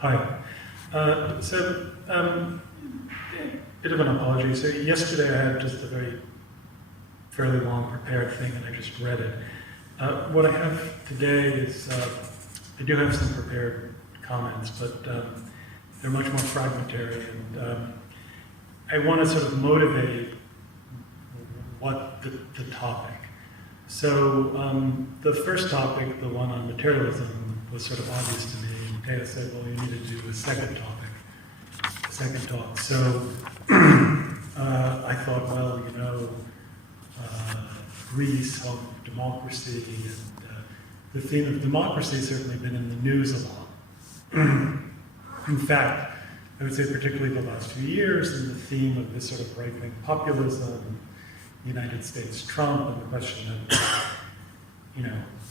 Hi. Bit of an apology. So yesterday I had just a fairly long prepared thing and I just read it. What I have today is, I do have some prepared comments, but they're much more fragmentary, and I want to sort of motivate what the topic. So the first topic, the one on materialism, was sort of obvious to me. And Taya said, well, you need to do a second talk. So I thought, well, Greece, home of democracy, and the theme of democracy has certainly been in the news a lot. In fact, I would say particularly the last few years, and the theme of this sort of right-wing populism, United States Trump, and the question of,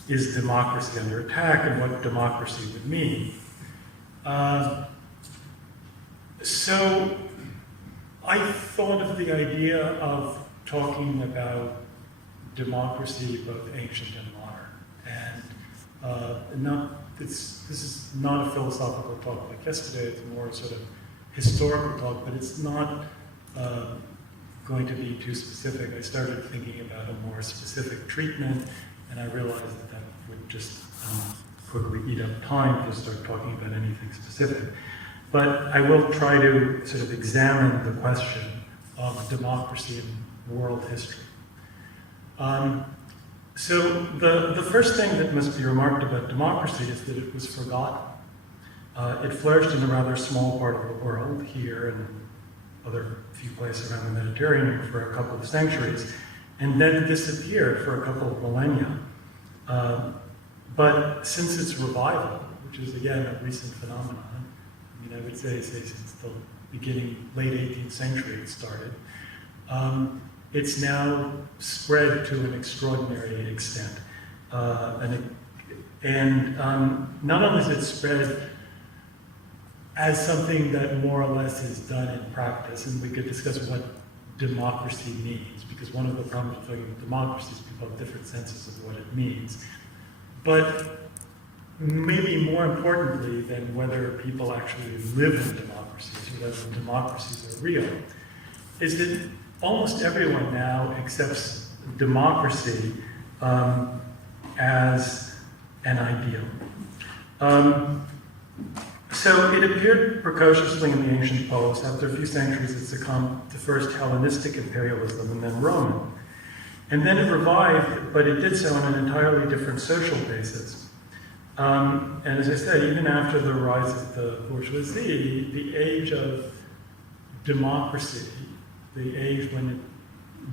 is democracy under attack, and what democracy would mean. So I thought of the idea of talking about democracy, both ancient and modern. And this is not a philosophical talk like yesterday, it's more sort of historical talk, but it's not going to be too specific. I started thinking about a more specific treatment, and I realized that would just quickly eat up time to start talking about anything specific. But I will try to sort of examine the question of democracy in world history. So the first thing that must be remarked about democracy is that it was forgotten. It flourished in a rather small part of the world, here and other few places around the Mediterranean, for a couple of centuries, and then disappeared for a couple of millennia. But since its revival, which is again a recent phenomenon, I would say since the late 18th century it started, it's now spread to an extraordinary extent. And not only is it spread as something that more or less is done in practice, and we could discuss what democracy means, because one of the problems with talking about democracy is people have different senses of what it means. But maybe more importantly than whether people actually live in democracies, or whether democracies are real, is that almost everyone now accepts democracy as an ideal. So it appeared precociously in the ancient polis. After a few centuries, it succumbed to first Hellenistic imperialism and then Roman. And then it revived, but it did so on an entirely different social basis. And as I said, even after the rise of the bourgeoisie, the age of democracy, the age when it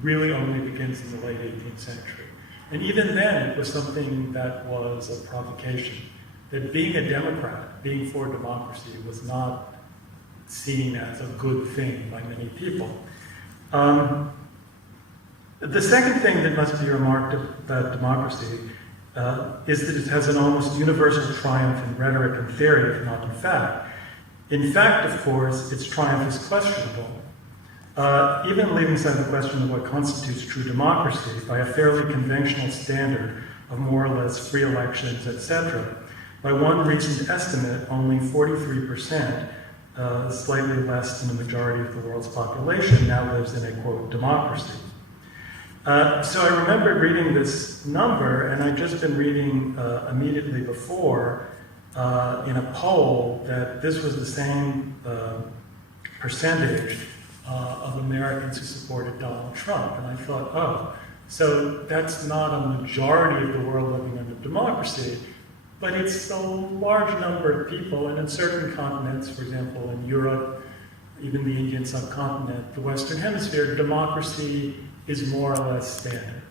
really only begins in the late 18th century. And even then, it was something that was a provocation. That being a Democrat, being for democracy, was not seen as a good thing by many people. The second thing that must be remarked about democracy is that it has an almost universal triumph in rhetoric and theory, if not in fact. In fact, of course, its triumph is questionable. Even leaving aside the question of what constitutes true democracy by a fairly conventional standard of more or less free elections, etc., by one recent estimate, only 43%, slightly less than the majority of the world's population, now lives in a, quote, democracy. So I remember reading this number, and I'd just been reading immediately before in a poll that this was the same percentage of Americans who supported Donald Trump. And I thought, oh, so that's not a majority of the world living under democracy, but it's a large number of people, and in certain continents, for example, in Europe, even the Indian subcontinent, the Western Hemisphere, democracy is more or less standard.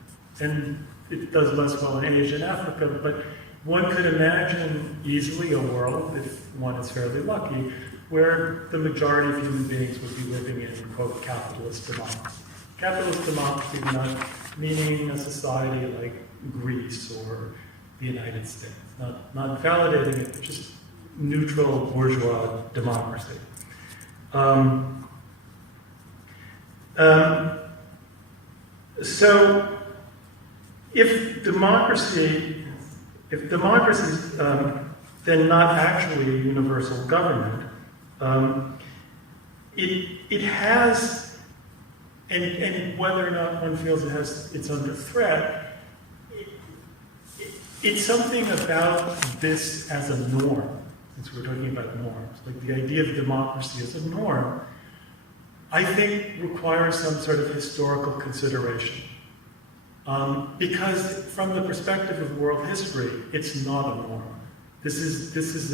And it does less well in Asia and Africa, but one could imagine easily a world, if one is fairly lucky, where the majority of human beings would be living in, quote, capitalist democracy. Capitalist democracy not meaning a society like Greece or the United States. Not validating it, but just neutral bourgeois democracy. So if democracy than not actually a universal government. It has, and whether or not one feels it's under threat, it's something about this as a norm, since we're talking about norms. Like the idea of democracy as a norm, I think requires some sort of historical consideration. Because from the perspective of world history, it's not a norm. This is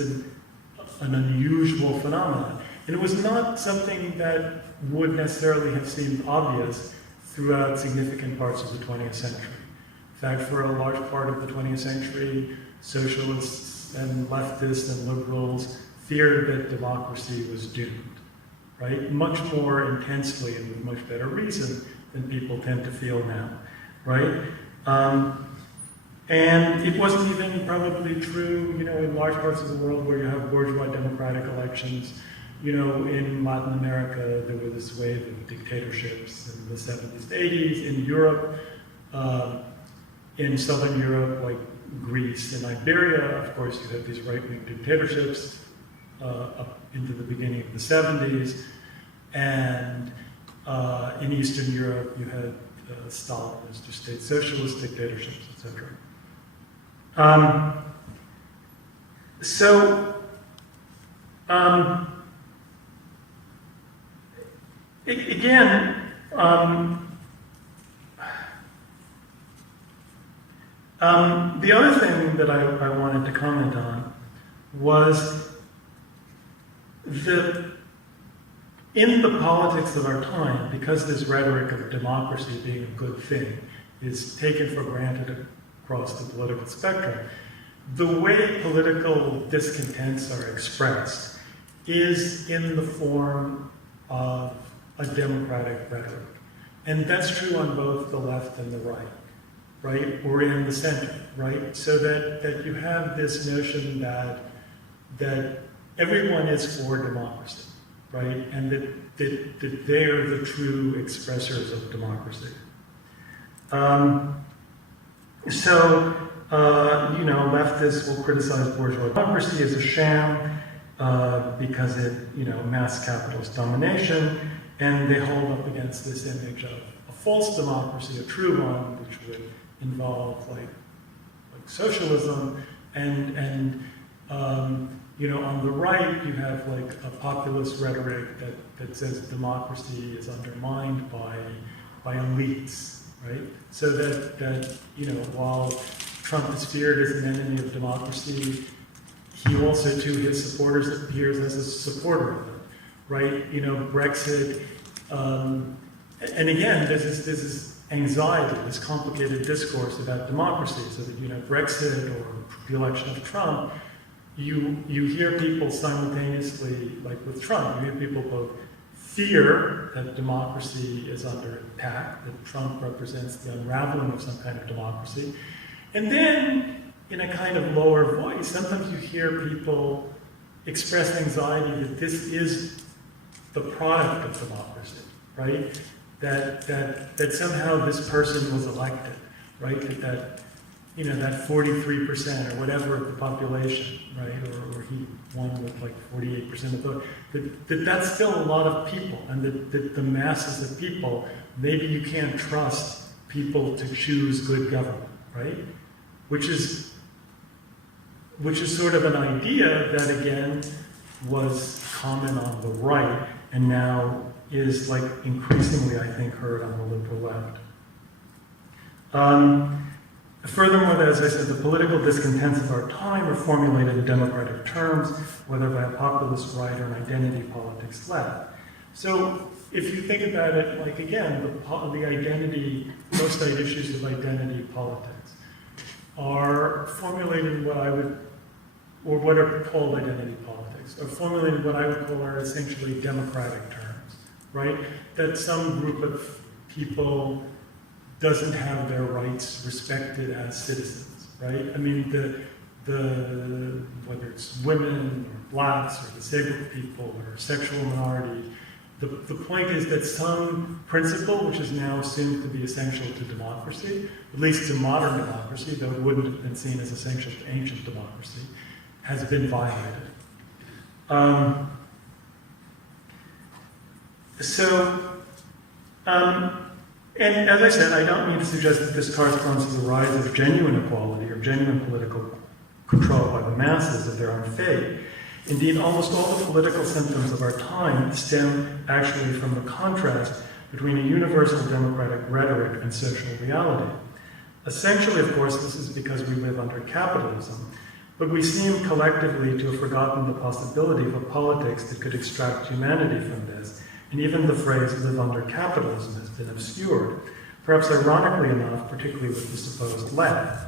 an unusual phenomenon. And it was not something that would necessarily have seemed obvious throughout significant parts of the 20th century. In fact, for a large part of the 20th century, socialists and leftists and liberals feared that democracy was doomed, right? Much more intensely and with much better reason than people tend to feel now, right? And it wasn't even probably true, in large parts of the world where you have bourgeois democratic elections. In Latin America, there was this wave of dictatorships in the 70s, 80s. In Europe, in Southern Europe, like Greece and Iberia, of course, you had these right-wing dictatorships up into the beginning of the 70s. And in Eastern Europe, you had Stalinist or state socialist dictatorships, etc. Again, the other thing that I wanted to comment on was that in the politics of our time, because this rhetoric of democracy being a good thing is taken for granted across the political spectrum, the way political discontents are expressed is in the form of a democratic rhetoric. And that's true on both the left and the right, or in the center, right? So that you have this notion that everyone is for democracy, right? And that they are the true expressors of democracy. Leftists will criticize bourgeois democracy as a sham because it, masks capitalist domination, and they hold up against this image of a false democracy, a true one, which would involve like socialism, and on the right you have like a populist rhetoric that says democracy is undermined by elites, right? So that while Trump is feared as an enemy of democracy, he also to his supporters appears as a supporter of it, right? Brexit, and again, there's this anxiety, this complicated discourse about democracy, so that Brexit or the election of Trump, you hear people simultaneously, like with Trump, you hear people both fear that democracy is under attack, that Trump represents the unraveling of some kind of democracy, and then in a kind of lower voice, sometimes you hear people express anxiety that this is the product of democracy, right? That somehow this person was elected, right? That 43% or whatever of the population, right? Or he won with like 48% of the vote. That's still a lot of people, and that the masses of people, maybe you can't trust people to choose good government, right? Which is sort of an idea that again was common on the right and now is like increasingly, I think, heard on the liberal left. Furthermore, as I said, the political discontents of our time are formulated in democratic terms, whether by a populist right or an identity politics left. So if you think about it, like again, the identity, most issues of identity politics are formulated in what are called identity politics, are formulated in what I would call are essentially democratic terms, right? That some group of people doesn't have their rights respected as citizens, right? I mean, whether it's women or blacks or disabled people or sexual minorities, the point is that some principle, which is now assumed to be essential to democracy, at least to modern democracy, though it wouldn't have been seen as essential to ancient democracy, has been violated. And as I said, I don't mean to suggest that this corresponds to the rise of genuine equality or genuine political control by the masses of their own fate. Indeed, almost all the political symptoms of our time stem actually from the contrast between a universal democratic rhetoric and social reality. Essentially, of course, this is because we live under capitalism, but we seem collectively to have forgotten the possibility of a politics that could extract humanity from this, and even the phrase live under capitalism has been obscured, perhaps ironically enough, particularly with the supposed left.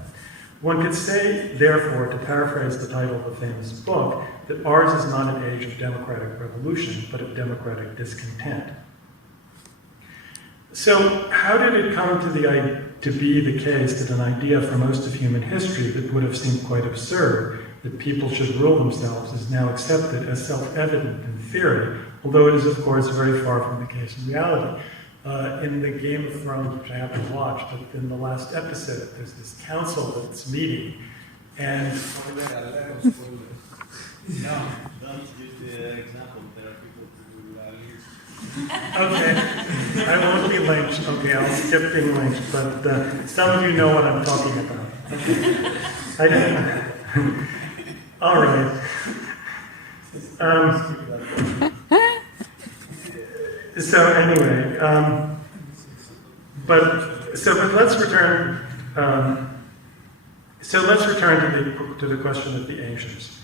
One could say, therefore, to paraphrase the title of a famous book, that ours is not an age of democratic revolution, but of democratic discontent. So, how did it come to be the case that an idea for most of human history that would have seemed quite absurd, that people should rule themselves, is now accepted as self-evident in theory, although it is, of course, very far from the case in reality? In the Game of Thrones, which I haven't watched, but in the last episode, there's this council that's meeting, and... No, don't use the example. There are people who are Okay, I won't be lynched. Okay, I'll skip being lynched, but some of you know what I'm talking about. Okay. I didn't. All right. So anyway, but let's return. So let's return to the question of the ancients.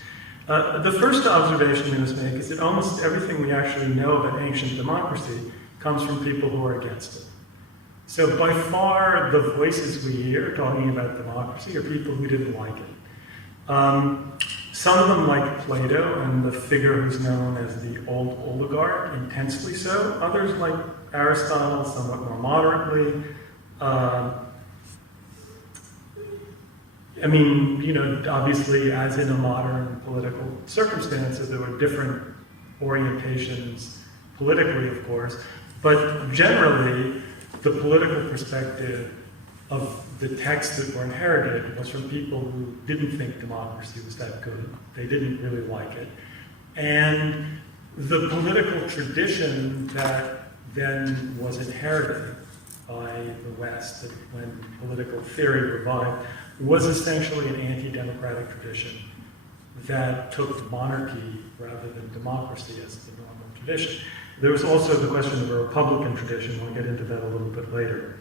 The first observation we must make is that almost everything we actually know about ancient democracy comes from people who are against it. So by far, the voices we hear talking about democracy are people who didn't like it. Some of them like Plato and the figure who's known as the old oligarch, intensely so. Others like Aristotle, somewhat more moderately. I mean, you know, obviously, as in a modern political circumstance, there were different orientations politically, of course, but generally, the political perspective of the texts that were inherited was from people who didn't think democracy was that good. They didn't really like it. And the political tradition that then was inherited by the West, that when political theory revived, was essentially an anti-democratic tradition that took monarchy rather than democracy as the normal tradition. There was also the question of a republican tradition. We'll get into that a little bit later.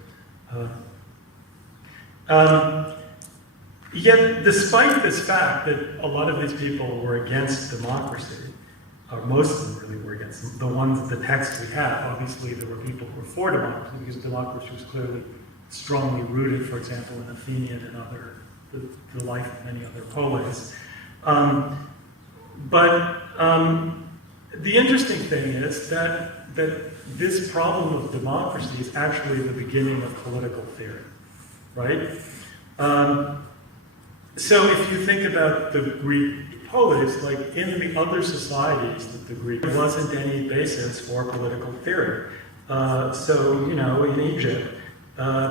Yet, despite this fact that a lot of these people were against democracy, or most of them really were against the ones, the texts we have, obviously there were people who were for democracy, because democracy was clearly strongly rooted, for example, in Athenian and other, the life of many other polis. But the interesting thing is that this problem of democracy is actually the beginning of political theory, right? So if you think about the Greek polis, like in the other societies that the Greek, there wasn't any basis for political theory. So, you know, in Egypt,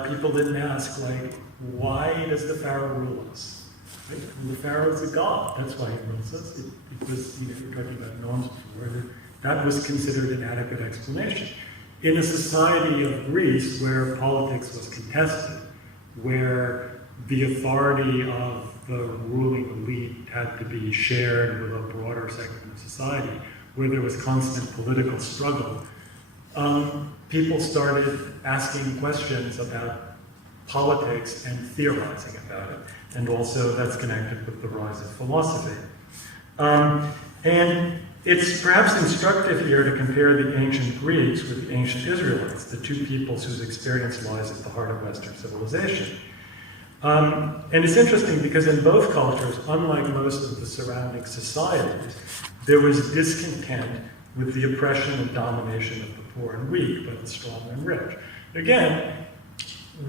people didn't ask, like, why does the pharaoh rule us? Right? Well, the pharaoh is a god. That's why he rules us. It was, you know, if you're talking about norms before, that was considered an adequate explanation. In a society of Greece where politics was contested, where the authority of the ruling elite had to be shared with a broader segment of society, where there was constant political struggle, people started asking questions about politics and theorizing about it. And also that's connected with the rise of philosophy. And it's perhaps instructive here to compare the ancient Greeks with the ancient Israelites, the two peoples whose experience lies at the heart of Western civilization. And it's interesting because in both cultures, unlike most of the surrounding societies, there was discontent with the oppression and domination of the poor and weak, but the strong and rich. Again,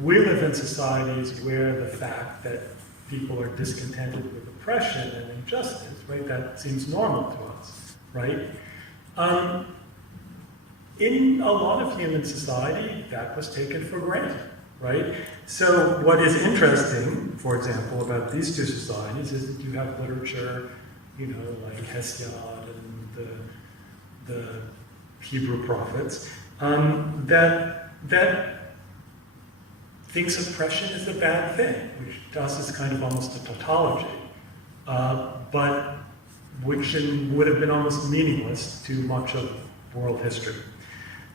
we live in societies where the fact that people are discontented with oppression and injustice, right, that seems normal to us, right? In a lot of human society, that was taken for granted, right? So what is interesting, for example, about these two societies is that you have literature like Hesiod and the Hebrew prophets, that thinks oppression is a bad thing, which to us is kind of almost a tautology, but which would have been almost meaningless to much of world history.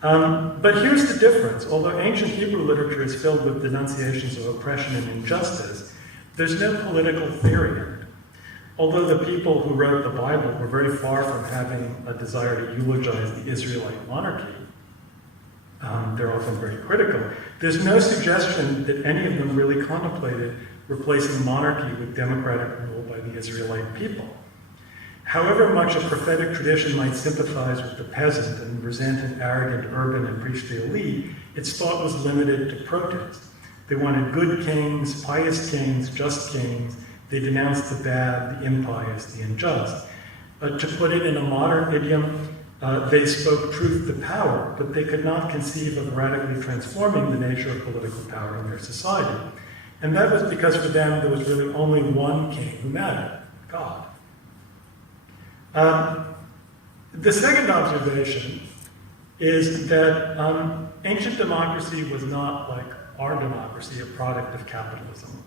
But here's the difference. Although ancient Hebrew literature is filled with denunciations of oppression and injustice, there's no political theory in it. Although the people who wrote the Bible were very far from having a desire to eulogize the Israelite monarchy, they're often very critical. There's no suggestion that any of them really contemplated replacing monarchy with democratic rule by the Israelite people. However much a prophetic tradition might sympathize with the peasant and resent an arrogant urban and preach the elite, its thought was limited to protest. They wanted good kings, pious kings, just kings. They denounced the bad, the impious, the unjust. To put it in a modern idiom, they spoke truth to power, but they could not conceive of radically transforming the nature of political power in their society. And that was because for them there was really only one king who mattered, God. The second observation is that ancient democracy was not, like our democracy, a product of capitalism.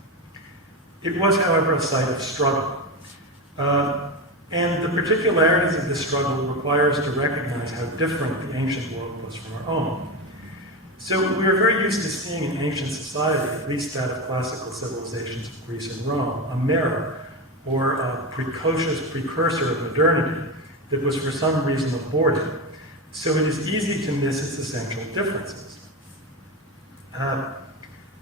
It was, however, a site of struggle. And the particularities of this struggle require us to recognize how different the ancient world was from our own. So we are very used to seeing in ancient society, at least that of classical civilizations of Greece and Rome, a mirror or a precocious precursor of modernity that was for some reason aborted. So it is easy to miss its essential differences.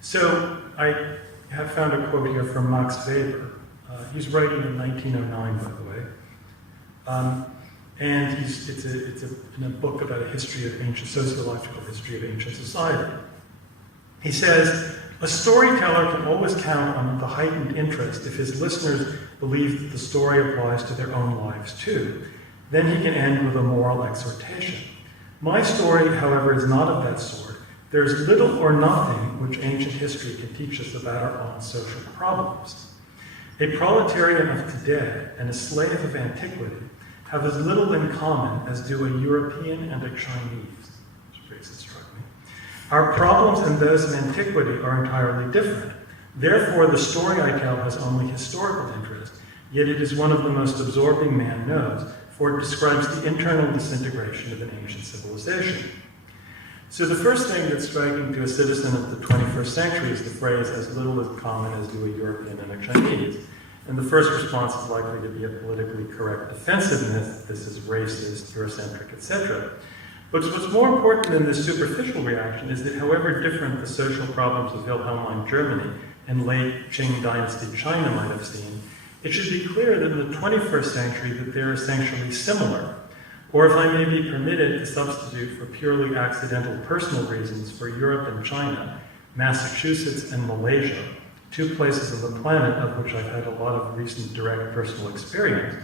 So I have found a quote here from Max Weber. He's writing in 1909, by the way. And it's in a book about a history of ancient, sociological history of ancient society. He says, a storyteller can always count on the heightened interest if his listeners believe that the story applies to their own lives too. Then he can end with a moral exhortation. My story, however, is not of that sort. There is little or nothing which ancient history can teach us about our own social problems. A proletarian of today and a slave of antiquity have as little in common as do a European and a Chinese, which phrase struck me. Our problems and those of antiquity are entirely different. Therefore, the story I tell has only historical interest, yet it is one of the most absorbing man knows, for it describes the internal disintegration of an ancient civilization. So the first thing that's striking to a citizen of the 21st century is the phrase, as little in common as do a European and a Chinese. And the first response is likely to be a politically correct defensiveness, this is racist, Eurocentric, etc. But what's more important than this superficial reaction is that however different the social problems of Wilhelmine Germany and late Qing dynasty China might have seemed, it should be clear that in the 21st century that they're essentially similar. Or if I may be permitted to substitute for purely accidental personal reasons for Europe and China, Massachusetts and Malaysia, two places on the planet of which I've had a lot of recent direct personal experience,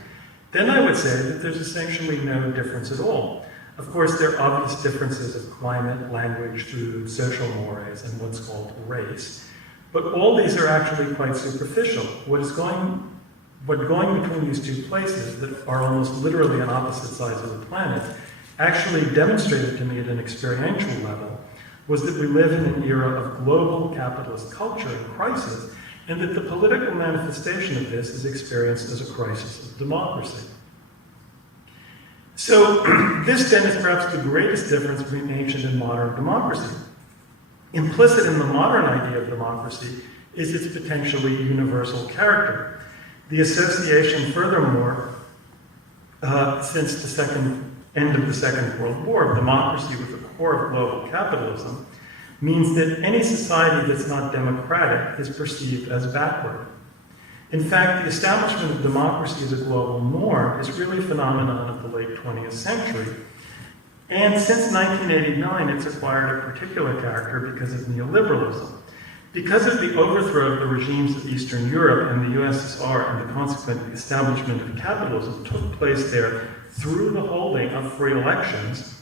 then I would say that there's essentially no difference at all. Of course, there are obvious differences of climate, language, food, social mores, and what's called race. But all these are actually quite superficial. What going between these two places that are almost literally on opposite sides of the planet actually demonstrated to me at an experiential level was that we live in an era of global capitalist culture in crisis, and that the political manifestation of this is experienced as a crisis of democracy. So this then is perhaps the greatest difference between ancient and modern democracy. Implicit in the modern idea of democracy is its potentially universal character. The association, furthermore, since the end of the Second World War, of democracy with the core of global capitalism, means that any society that's not democratic is perceived as backward. In fact, the establishment of democracy as a global norm is really a phenomenon of the late 20th century. And since 1989, it's acquired a particular character because of neoliberalism. Because of the overthrow of the regimes of Eastern Europe and the USSR and the consequent establishment of capitalism took place there through the holding of free elections,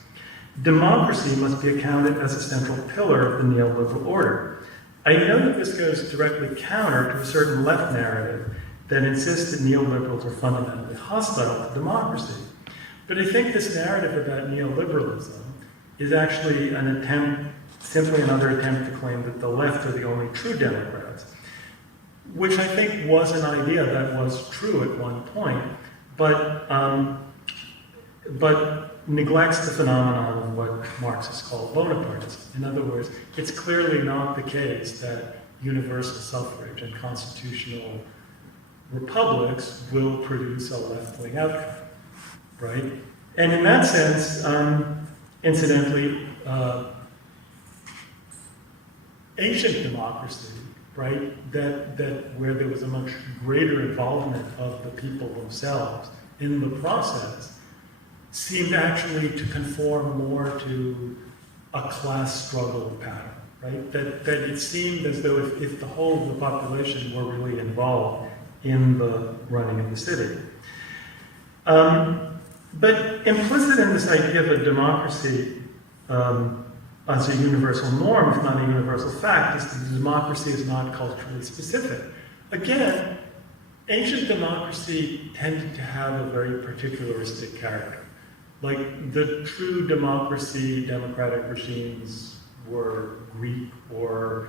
democracy must be accounted as a central pillar of the neoliberal order. I know that this goes directly counter to a certain left narrative that insist that neoliberals are fundamentally hostile to democracy. But I think this narrative about neoliberalism is actually an attempt, simply another attempt to claim that the left are the only true Democrats, which I think was an idea that was true at one point, but neglects the phenomenon of what Marxists call Bonapartism. In other words, it's clearly not the case that universal suffrage and constitutional republics will produce a left-wing outcome, right? And in that sense, incidentally, ancient democracy, right, that where there was a much greater involvement of the people themselves in the process, seemed actually to conform more to a class struggle pattern, right? That it seemed as though if the whole of the population were really involved in the running of the city. But implicit in this idea of a democracy as a universal norm, if not a universal fact, is that democracy is not culturally specific. Again, ancient democracy tended to have a very particularistic character. Like the true democracy, democratic regimes were Greek, or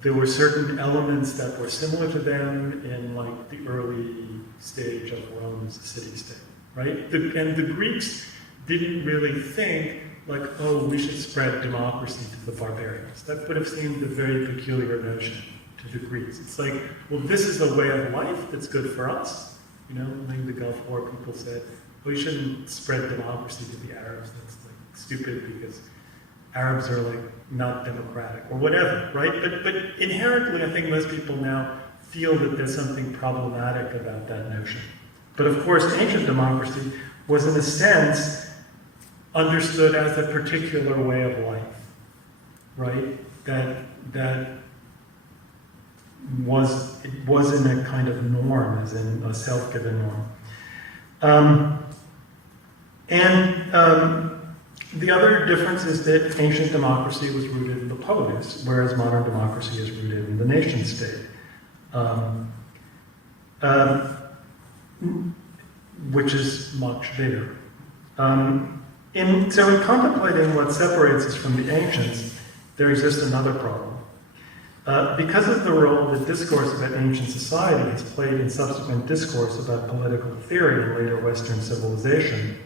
there were certain elements that were similar to them in like the early stage of Rome as a city-state, right? And the Greeks didn't really think like, oh, we should spread democracy to the barbarians. That would have seemed a very peculiar notion to the Greeks. It's like, well, this is a way of life that's good for us. You know, in the Gulf War, people said, we shouldn't spread democracy to the Arabs. That's like stupid because Arabs are like not democratic or whatever, right? But inherently, I think most people now feel that there's something problematic about that notion. But of course, ancient democracy was in a sense understood as a particular way of life, right? That wasn't a kind of norm, as in a self-given norm. The other difference is that ancient democracy was rooted in the polis, whereas modern democracy is rooted in the nation state, which is much bigger. So in contemplating what separates us from the ancients, there exists another problem. Because of the role that discourse about ancient society has played in subsequent discourse about political theory in later Western civilization,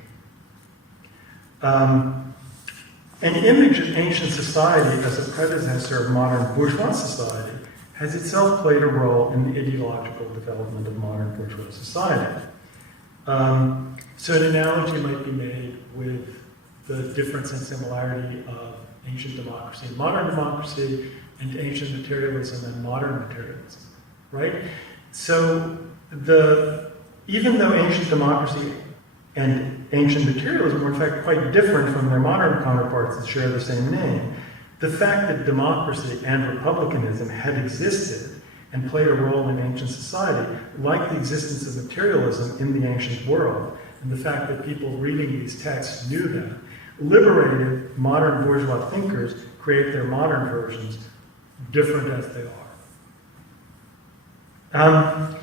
an image of ancient society as a predecessor of modern bourgeois society has itself played a role in the ideological development of modern bourgeois society. So an analogy might be made with the difference and similarity of ancient democracy and modern democracy, and ancient materialism and modern materialism, right? So even though ancient democracy and ancient materialism were in fact quite different from their modern counterparts that share the same name, the fact that democracy and republicanism had existed and played a role in ancient society, like the existence of materialism in the ancient world, and the fact that people reading these texts knew that, liberated modern bourgeois thinkers create their modern versions, different as they are.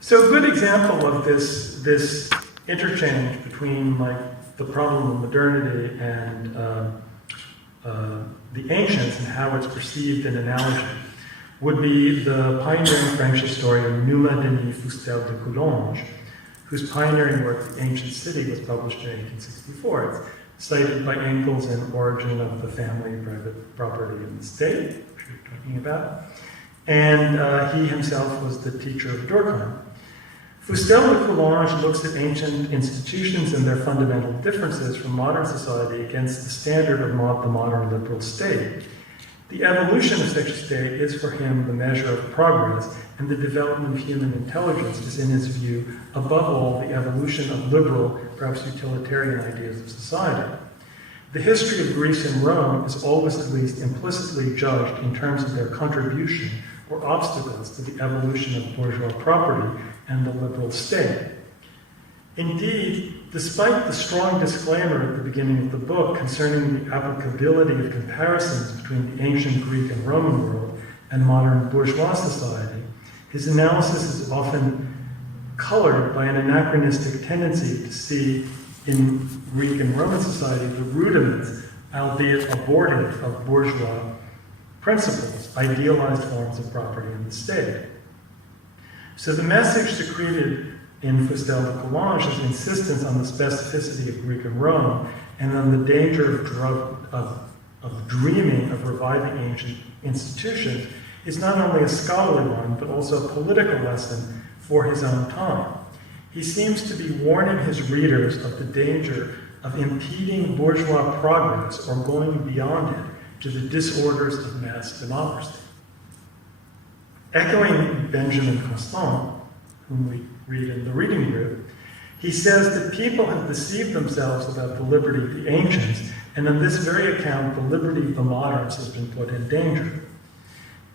So a good example of this interchange between like the problem of modernity and the ancients and how it's perceived in analogy would be the pioneering French historian Numa Denis Fustel de Coulanges, whose pioneering work, The Ancient City, was published in 1864. It's cited by Engels in Origin of the Family, Private Property, and the State, which we're talking about. And he himself was the teacher of Durkheim. Fustel de Coulanges looks at ancient institutions and their fundamental differences from modern society against the standard of the modern liberal state. The evolution of such a state is for him the measure of progress, and the development of human intelligence is, in his view, above all, the evolution of liberal, perhaps utilitarian ideas of society. The history of Greece and Rome is always at least implicitly judged in terms of their contribution or obstacles to the evolution of bourgeois property and the liberal state. Indeed, despite the strong disclaimer at the beginning of the book concerning the applicability of comparisons between the ancient Greek and Roman world and modern bourgeois society, his analysis is often colored by an anachronistic tendency to see in Greek and Roman society the rudiments, albeit abortive, of bourgeois principles, idealized forms of property in the state. So the message secreted in Fustel de Coulanges' insistence on the specificity of Greek and Rome and on the danger of dreaming of reviving ancient institutions is not only a scholarly one, but also a political lesson for his own time. He seems to be warning his readers of the danger of impeding bourgeois progress or going beyond it to the disorders of mass democracy. Echoing Benjamin Constant, whom we read in the reading group, he says that people have deceived themselves about the liberty of the ancients, and on this very account, the liberty of the moderns has been put in danger.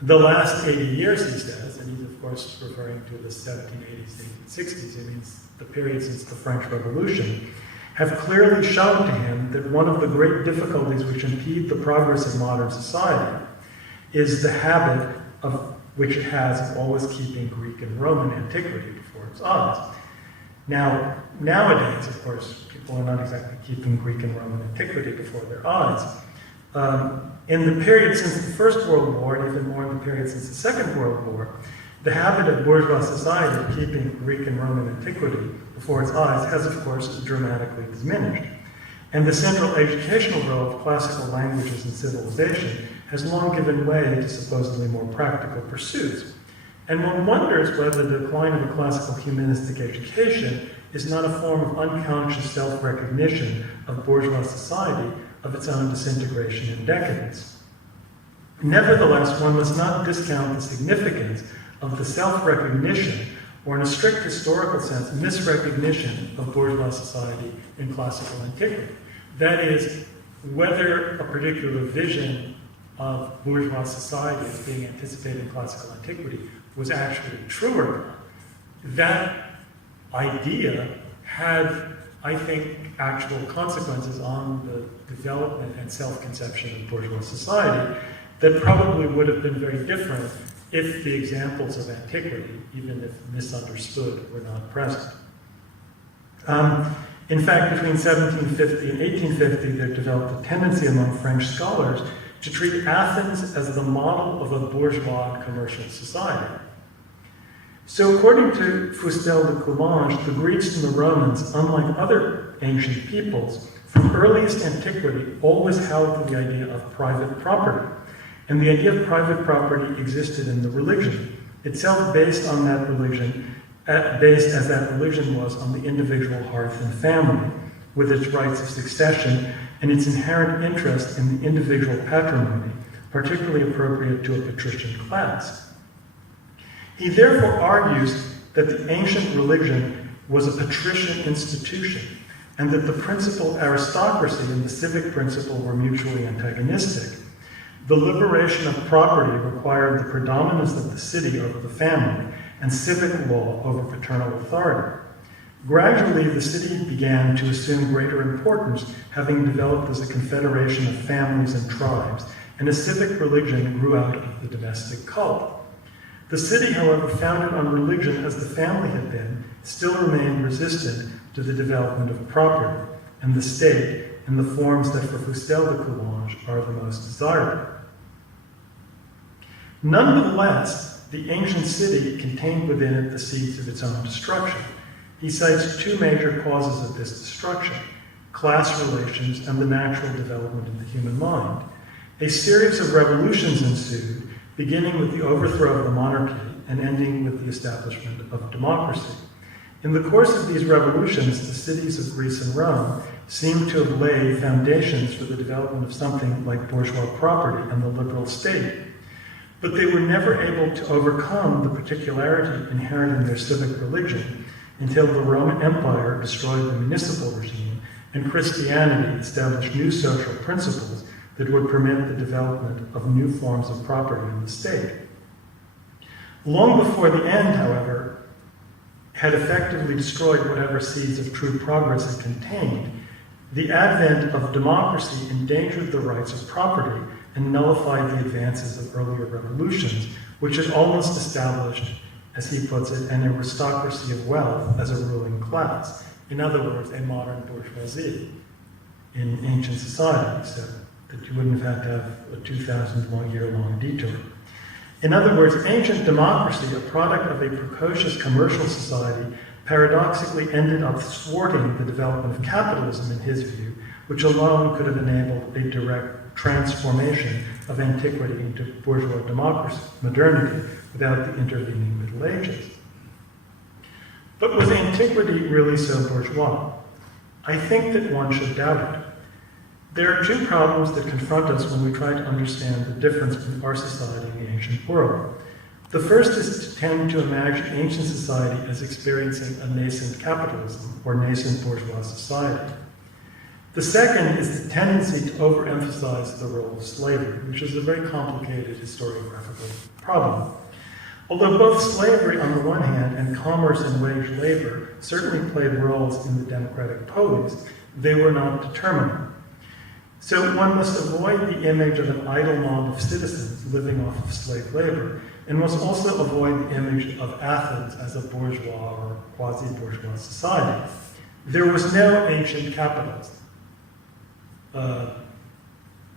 The last 80 years, he says, and he's of course referring to the 1780s, 1860s, he means the period since the French Revolution, have clearly shown to him that one of the great difficulties which impede the progress of modern society is the habit of which it has of always keeping Greek and Roman antiquity before its eyes. Now, nowadays, of course, people are not exactly keeping Greek and Roman antiquity before their eyes. In the period since the First World War, and even more in the period since the Second World War, the habit of bourgeois society of keeping Greek and Roman antiquity before its eyes has, of course, dramatically diminished. And the central educational role of classical languages and civilization has long given way to supposedly more practical pursuits. And one wonders whether the decline of a classical humanistic education is not a form of unconscious self-recognition of bourgeois society of its own disintegration and decadence. Nevertheless, one must not discount the significance of the self-recognition, or in a strict historical sense, misrecognition of bourgeois society in classical antiquity. That is, whether a particular vision of bourgeois society as being anticipated in classical antiquity was actually true or not. That idea had, I think, actual consequences on the development and self-conception of bourgeois society that probably would have been very different if the examples of antiquity, even if misunderstood, were not present. In fact, between 1750 and 1850, there developed a tendency among French scholars to treat Athens as the model of a bourgeois commercial society. So according to Fustel de Coulanges, the Greeks and the Romans, unlike other ancient peoples, from earliest antiquity always held to the idea of private property. And the idea of private property existed in the religion, itself based on that religion, based as that religion was on the individual hearth and family, with its rights of succession and its inherent interest in the individual patrimony, particularly appropriate to a patrician class. He therefore argues that the ancient religion was a patrician institution, and that the principal aristocracy and the civic principle were mutually antagonistic. The liberation of property required the predominance of the city over the family, and civic law over paternal authority. Gradually, the city began to assume greater importance, having developed as a confederation of families and tribes, and a civic religion grew out of the domestic cult. The city, however, founded on religion as the family had been, still remained resistant to the development of property, and the state in the forms that for Fustel de Coulanges are the most desirable. Nonetheless, the ancient city contained within it the seeds of its own destruction. He cites two major causes of this destruction: class relations and the natural development of the human mind. A series of revolutions ensued, beginning with the overthrow of the monarchy and ending with the establishment of democracy. In the course of these revolutions, the cities of Greece and Rome seem to have laid foundations for the development of something like bourgeois property and the liberal state. But they were never able to overcome the particularity inherent in their civic religion until the Roman Empire destroyed the municipal regime and Christianity established new social principles that would permit the development of new forms of property in the state. Long before the end, however, had effectively destroyed whatever seeds of true progress it contained, the advent of democracy endangered the rights of property and nullified the advances of earlier revolutions, which had almost established as he puts it, an aristocracy of wealth as a ruling class. In other words, a modern bourgeoisie in ancient society, so that you wouldn't have had to have a 2,000-year-long detour. In other words, ancient democracy, a product of a precocious commercial society, paradoxically ended up thwarting the development of capitalism in his view, which alone could have enabled a direct transformation of antiquity into bourgeois democracy, modernity, without the intervening Middle Ages. But was antiquity really so bourgeois? I think that one should doubt it. There are two problems that confront us when we try to understand the difference between our society and the ancient world. The first is to tend to imagine ancient society as experiencing a nascent capitalism or nascent bourgeois society. The second is the tendency to overemphasize the role of slavery, which is a very complicated historiographical problem. Although both slavery on the one hand and commerce and wage labor certainly played roles in the democratic polis, they were not determinant. So one must avoid the image of an idle mob of citizens living off of slave labor, and must also avoid the image of Athens as a bourgeois or quasi-bourgeois society. There was no ancient capitalism.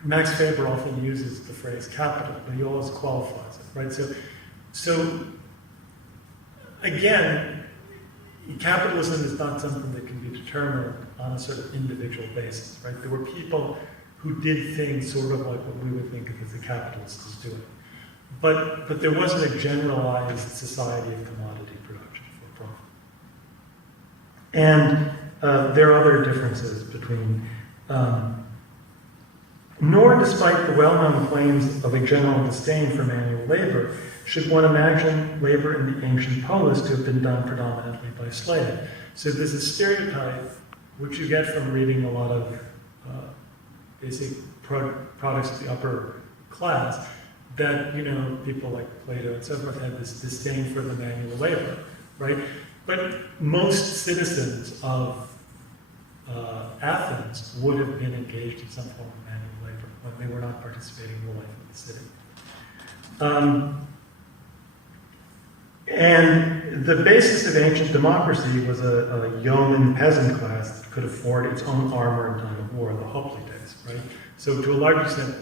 Max Weber often uses the phrase capital, but he always qualifies it, right? So again, capitalism is not something that can be determined on a sort of individual basis, right? There were people who did things sort of like what we would think of as the capitalists is doing. But there wasn't a generalized society of commodity production for profit. And there are other differences between, nor despite the well-known claims of a general disdain for manual labor, should one imagine labor in the ancient polis to have been done predominantly by slaves. So there's a stereotype, which you get from reading a lot of basic products of the upper class, that, you know, people like Plato and so forth had this disdain for the manual labor, right? But most citizens of Athens would have been engaged in some form of manual labor when they were not participating in the life of the city. And the basis of ancient democracy was a yeoman peasant class that could afford its own armor in time of war, the hoplites, right? So to a large extent,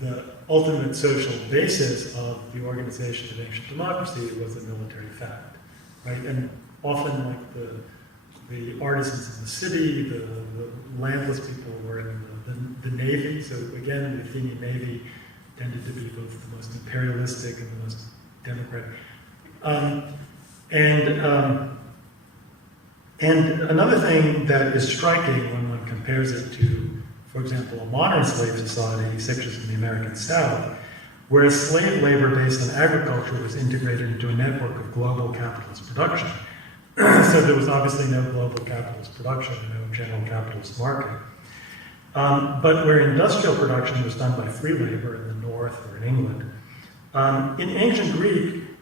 the ultimate social basis of the organization of ancient democracy was a military fact, right? And often, like the artisans in the city, the landless people were in the navy. So again, the Athenian navy tended to be both the most imperialistic and the most democratic. And another thing that is striking when one compares it to, for example, a modern slave society, such as in the American South, where slave labor based on agriculture was integrated into a network of global capitalist production. So there was obviously no global capitalist production, no general capitalist market. But where industrial production was done by free labor in the North or in England. In ancient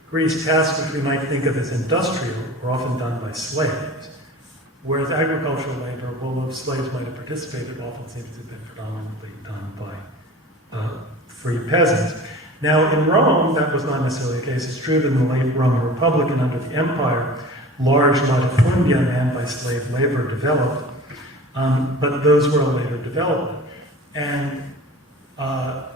Greece, tasks which we might think of as industrial were often done by slaves, whereas agricultural labor, although slaves might have participated, often seems to have been predominantly done by free peasants. Now, in Rome, that was not necessarily the case. It's true that in the late Roman Republic and under the Empire, large latifundia manned by slave labor developed, but those were a later development. And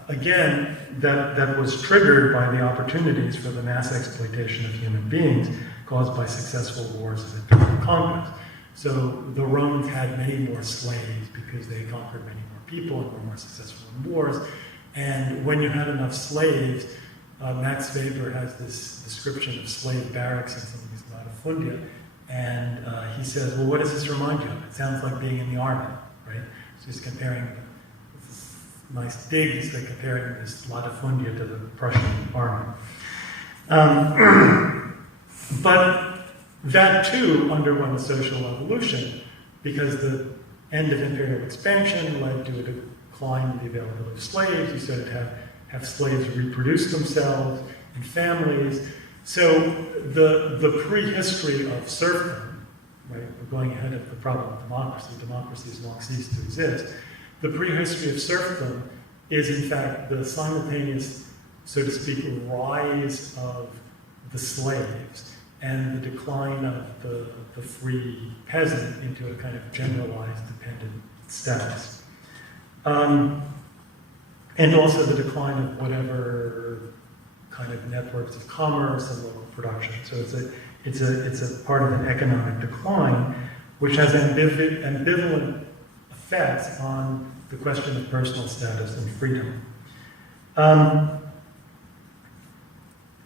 again, that was triggered by the opportunities for the mass exploitation of human beings caused by successful wars of imperial conquest. So the Romans had many more slaves because they conquered many more people and were more successful in wars. And when you had enough slaves, Max Weber has this description of slave barracks in some of these latifundia, and he says, well, what does this remind you of? It sounds like being in the army, right? So he's comparing this nice dig, he's like comparing this latifundia to the Prussian army. But that too underwent a social evolution because the end of imperial expansion led to a decline in the availability of slaves. You started to have slaves reproduce themselves in families. So the prehistory of serfdom, right, we're going ahead of the problem of democracy. Democracy has long ceased to exist. The prehistory of serfdom is in fact the simultaneous, so to speak, rise of the slaves and the decline of the free peasant into a kind of generalized dependent status. And also the decline of whatever kind of networks of commerce and local production. So it's a part of an economic decline, which has ambivalent effects on the question of personal status and freedom.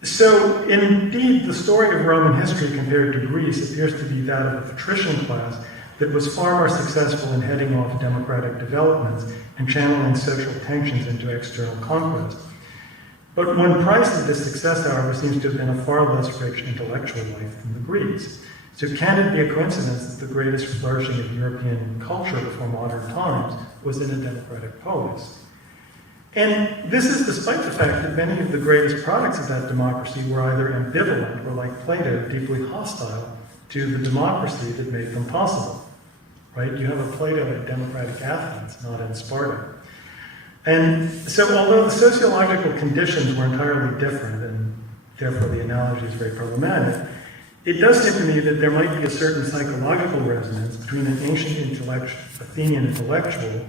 So indeed, the story of Roman history compared to Greece appears to be that of a patrician class that was far more successful in heading off democratic developments and channeling social tensions into external conquest. But one price of this success, however, seems to have been a far less rich intellectual life than the Greeks. So can it be a coincidence that the greatest flourishing of European culture before modern times was in a democratic polis? And this is despite the fact that many of the greatest products of that democracy were either ambivalent or, like Plato, deeply hostile to the democracy that made them possible. Right? You have a Plato in democratic Athens, not in Sparta. And so although the sociological conditions were entirely different, and therefore the analogy is very problematic, it does seem to me that there might be a certain psychological resonance between an ancient Athenian intellectual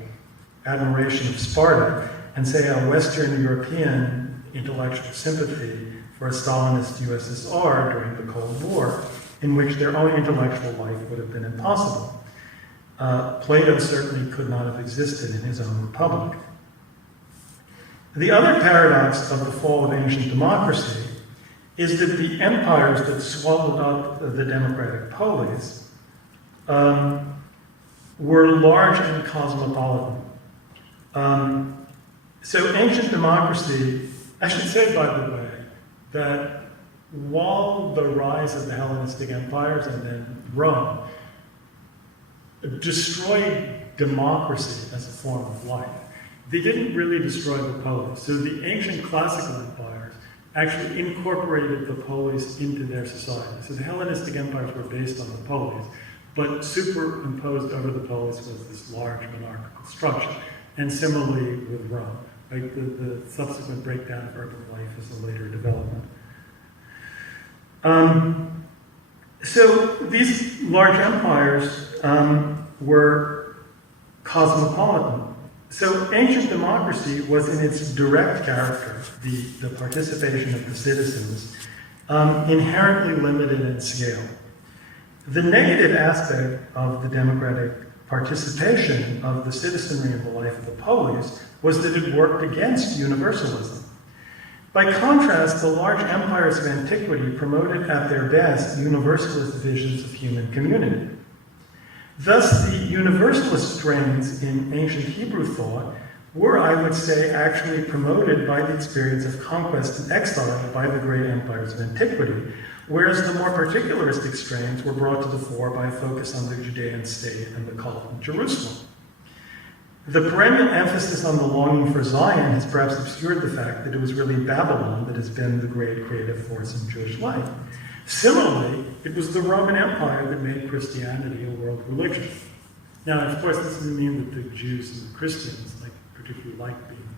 admiration of Sparta and, say, a Western European intellectual sympathy for a Stalinist USSR during the Cold War, in which their own intellectual life would have been impossible. Plato certainly could not have existed in his own republic. The other paradox of the fall of ancient democracy is that the empires that swallowed up the democratic polis were large and cosmopolitan. So ancient democracy, I should say, by the way, that while the rise of the Hellenistic empires and then Rome destroyed democracy as a form of life, they didn't really destroy the polis. So the ancient classical empires actually incorporated the polis into their society. So the Hellenistic empires were based on the polis, but superimposed over the polis was this large monarchical structure. And similarly with Rome, right? The subsequent breakdown of urban life is a later development. So these large empires were cosmopolitan. So ancient democracy was in its direct character, the participation of the citizens, inherently limited in scale. The negative aspect of the democratic participation of the citizenry in the life of the polis was that it worked against universalism. By contrast, the large empires of antiquity promoted at their best universalist visions of human community. Thus, the universalist strains in ancient Hebrew thought were, I would say, actually promoted by the experience of conquest and exile by the great empires of antiquity, whereas the more particularistic strains were brought to the fore by a focus on the Judean state and the cult of Jerusalem. The perennial emphasis on the longing for Zion has perhaps obscured the fact that it was really Babylon that has been the great creative force in Jewish life. Similarly, it was the Roman Empire that made Christianity a world religion. Now, of course, this doesn't mean that the Jews and the Christians particularly like being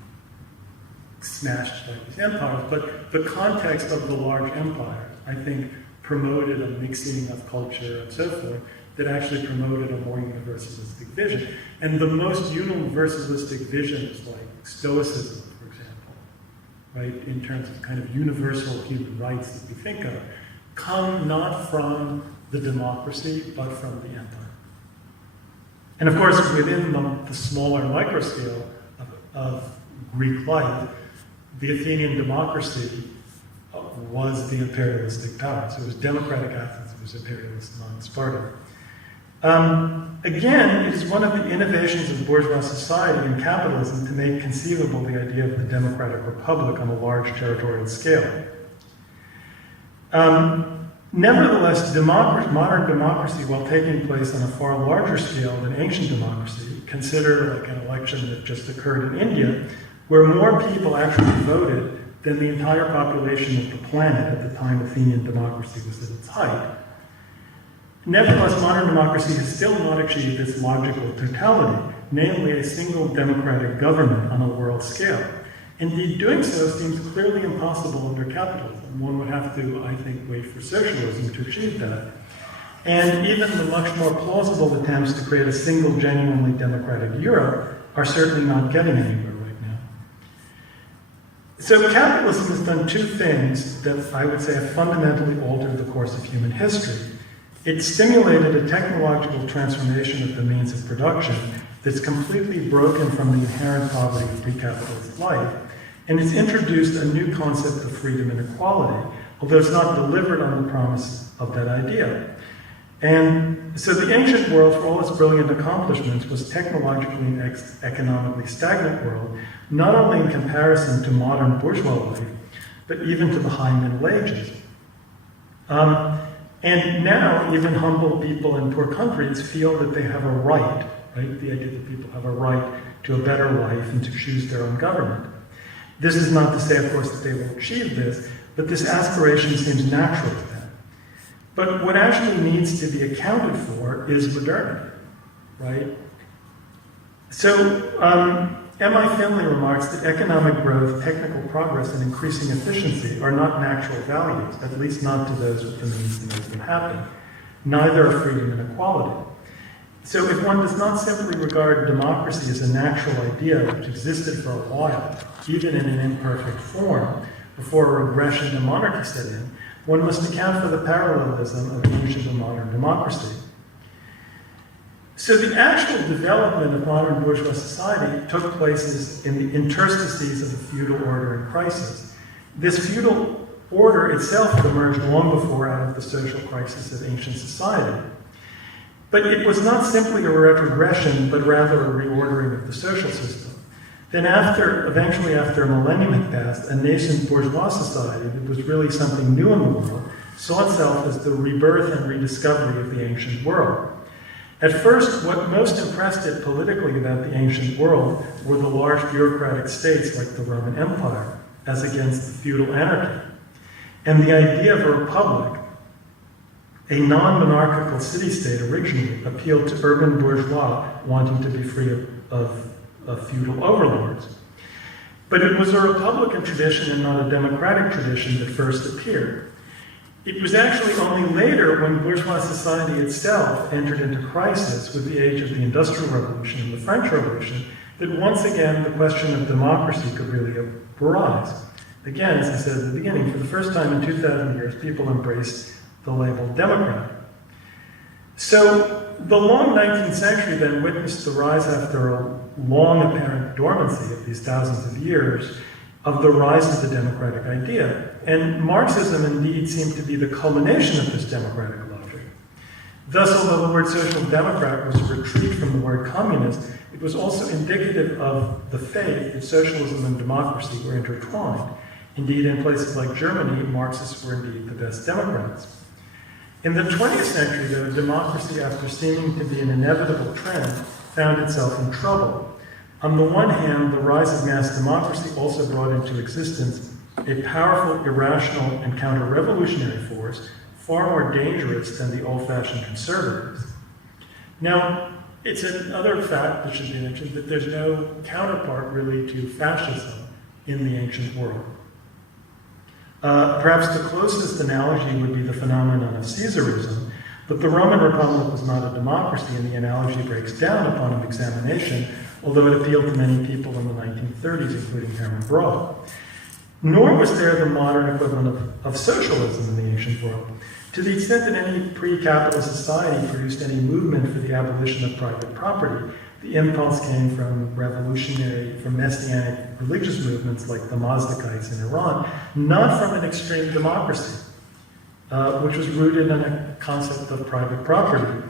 smashed by these empires, but the context of the large empires, I think, promoted a mixing of culture and so forth that actually promoted a more universalistic vision. And the most universalistic visions, like Stoicism, for example, right, in terms of kind of universal human rights that we think of, come not from the democracy, but from the empire. And of course, within the smaller microscale of Greek life, the Athenian democracy was the imperialistic power. So it was democratic Athens, it was imperialist, non-Sparta. Again, it is one of the innovations of bourgeois society and capitalism to make conceivable the idea of the democratic republic on a large territorial scale. Nevertheless, modern democracy, while taking place on a far larger scale than ancient democracy, consider like an election that just occurred in India, where more people actually voted than the entire population of the planet at the time Athenian democracy was at its height. Nevertheless, modern democracy has still not achieved its logical totality, namely a single democratic government on a world scale. Indeed, doing so seems clearly impossible under capitalism. One would have to, I think, wait for socialism to achieve that. And even the much more plausible attempts to create a single, genuinely democratic Europe are certainly not getting anywhere right now. So capitalism has done two things that I would say have fundamentally altered the course of human history. It stimulated a technological transformation of the means of production that's completely broken from the inherent poverty of pre-capitalist life, and it's introduced a new concept of freedom and equality, although it's not delivered on the promise of that idea. And so the ancient world, for all its brilliant accomplishments, was technologically and economically stagnant world, not only in comparison to modern bourgeois life, but even to the high Middle Ages. And now, even humble people in poor countries feel that they have a right? The idea that people have a right to a better life and to choose their own government. This is not to say, of course, that they will achieve this, but this aspiration seems natural to them. But what actually needs to be accounted for is modernity, right? So, M.I. Finley remarks that economic growth, technical progress, and increasing efficiency are not natural values, at least not to those with the means to make them happen. Neither are freedom and equality. So if one does not simply regard democracy as a natural idea which existed for a while, even in an imperfect form, before a regression to monarchy set in, one must account for the parallelism of ancient and modern democracy. So the actual development of modern bourgeois society took place in the interstices of the feudal order in crisis. This feudal order itself had emerged long before out of the social crisis of ancient society. But it was not simply a regression, but rather a reordering of the social system. Then eventually after a millennium had passed, a nascent bourgeois society that was really something new in the world saw itself as the rebirth and rediscovery of the ancient world. At first, what most impressed it politically about the ancient world were the large bureaucratic states like the Roman Empire, as against the feudal anarchy. And the idea of a republic, a non-monarchical city-state originally, appealed to urban bourgeois wanting to be free of feudal overlords. But it was a republican tradition and not a democratic tradition that first appeared. It was actually only later, when bourgeois society itself entered into crisis with the age of the Industrial Revolution and the French Revolution, that once again the question of democracy could really arise. Again, as I said at the beginning, for the first time in 2,000 years, people embraced the label democrat. So the long 19th century then witnessed the rise, after a long apparent dormancy of these thousands of years, of the rise of the democratic idea. And Marxism indeed seemed to be the culmination of this democratic logic. Thus, although the word social democrat was a retreat from the word communist, it was also indicative of the faith that socialism and democracy were intertwined. Indeed, in places like Germany, Marxists were indeed the best democrats. In the 20th century, though, democracy, after seeming to be an inevitable trend, found itself in trouble. On the one hand, the rise of mass democracy also brought into existence a powerful, irrational, and counter-revolutionary force, far more dangerous than the old-fashioned conservatives. Now, it's another fact that should be mentioned that there's no counterpart, really, to fascism in the ancient world. Perhaps the closest analogy would be the phenomenon of Caesarism, but the Roman Republic was not a democracy, and the analogy breaks down upon an examination, although it appealed to many people in the 1930s, including Hermann Brock. Nor was there the modern equivalent of socialism in the ancient world. To the extent that any pre-capitalist society produced any movement for the abolition of private property, the impulse came from messianic religious movements like the Mazdakites in Iran, not from an extreme democracy, which was rooted in a concept of private property.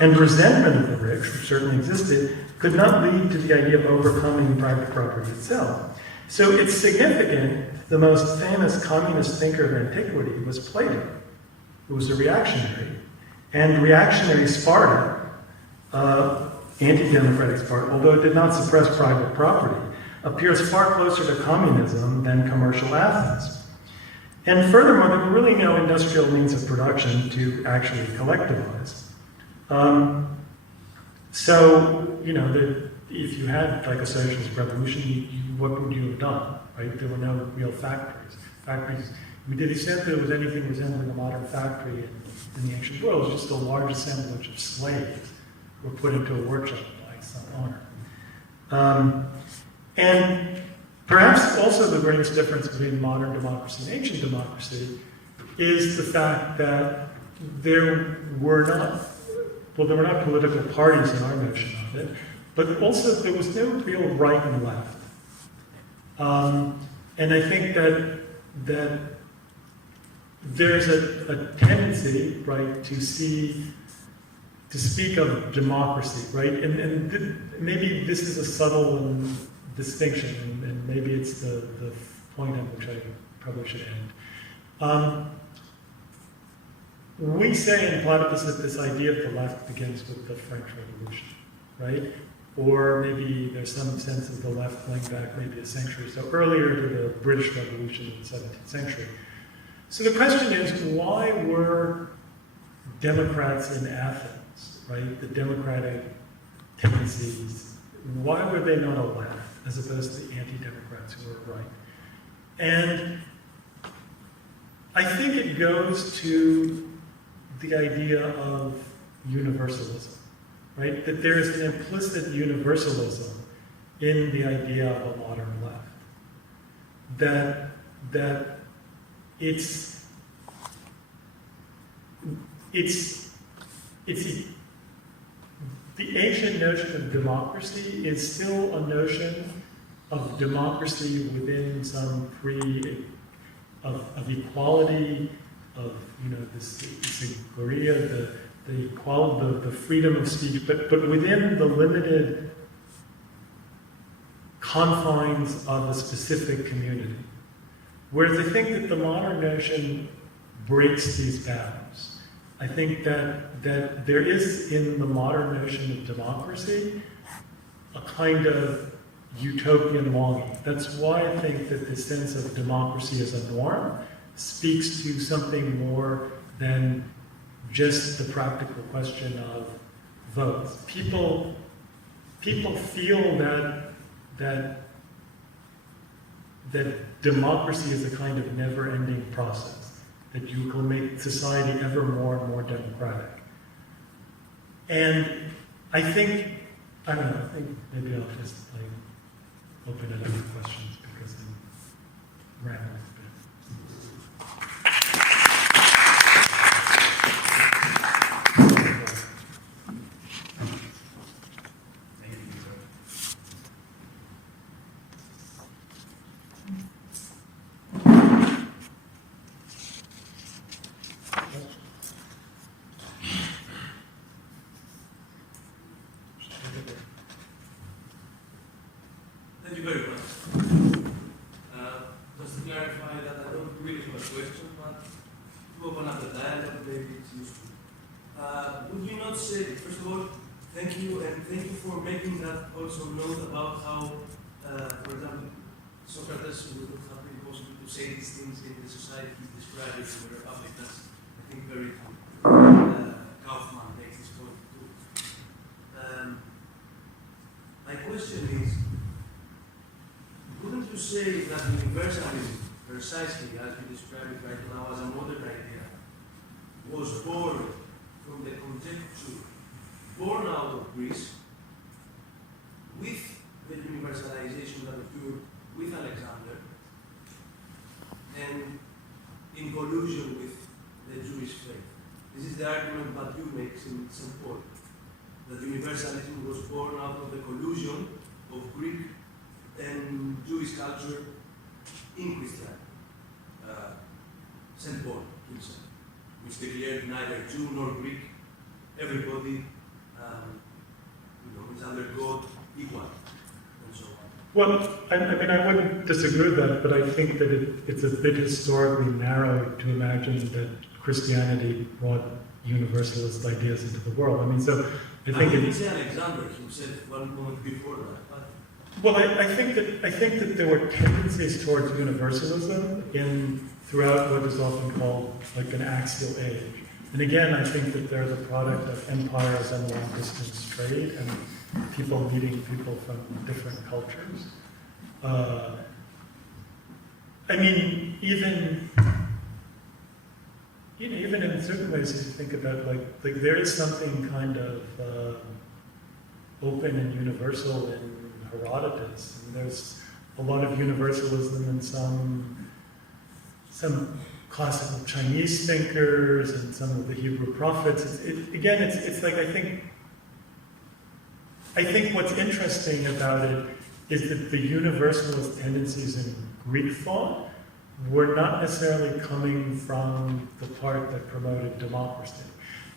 And resentment of the rich, which certainly existed, could not lead to the idea of overcoming private property itself. So it's significant, the most famous communist thinker of antiquity was Plato, who was a reactionary. And reactionary Sparta, anti-democratic Sparta, although it did not suppress private property, appears far closer to communism than commercial Athens. And furthermore, there were really no industrial means of production to actually collectivize. So, if you had like a socialist revolution, what would you have done, right? There were no real factories. To the extent that there was anything resembling a modern factory in the ancient world, it was just a large assemblage of slaves who were put into a workshop by some owner. And perhaps also the greatest difference between modern democracy and ancient democracy is the fact that there were not political parties in our notion of it, but also there was no real right and left. And I think that there's a tendency, right, to speak of democracy, right? And maybe this is a subtle distinction, and maybe it's the point on which I probably should end. We say in Platypus that this idea of the left begins with the French Revolution, right? Or maybe there's some sense of the left going back maybe a century or so earlier to the British Revolution in the 17th century. So the question is, why were Democrats in Athens, right, the democratic tendencies, why were they not a left as opposed to the anti-democrats who were right? And I think it goes to the idea of universalism, right? That there is an implicit universalism in the idea of a modern left. That it's the ancient notion of democracy is still a notion of democracy within some of equality, of this agoria, the equality, the freedom of speech, but within the limited confines of a specific community. Whereas I think that the modern notion breaks these bounds. I think that there is in the modern notion of democracy a kind of utopian longing. That's why I think that the sense of democracy as a norm speaks to something more than just the practical question of votes. People feel that democracy is a kind of never-ending process, that you will make society ever more and more democratic. And I think maybe I'll just open it up for questions because I'm rambling a bit. Thank you very much. Just to clarify that I don't really have a question, but to open up the dialogue, maybe it's useful. Would you not say, first of all, thank you, and thank you for making that also note about how, for example, Socrates would not have been possible to say these things in the society he described in the Republic. That's, I think, very true. Kaufman makes this point too. My question is, wouldn't you say that universalism, precisely as you describe it right now as a modern idea, was born from the conjecture born out of Greece with the universalization that occurred with Alexander and in collusion with the Jewish faith? This is the argument that you make in St. Paul, that universalism was born out of the collusion of Greek and Jewish culture in Christianity. St. Paul himself, which declared neither Jew nor Greek, everybody is under God equal, and so on. Well, I wouldn't disagree with that, but I think that it's a bit historically narrow to imagine that Christianity brought universalist ideas into the world. So I think didn't say Alexander himself one moment before that. Well, I think that there were tendencies towards universalism throughout what is often called like an axial age. And again, I think that they're the product of empires and long-distance trade, people meeting people from different cultures. I mean, even in certain ways, if you think about like there is something kind of open and universal in Herodotus. And there's a lot of universalism in some classical Chinese thinkers and some of the Hebrew prophets. It's like I think what's interesting about it is that the universalist tendencies in Greek thought were not necessarily coming from the part that promoted democracy.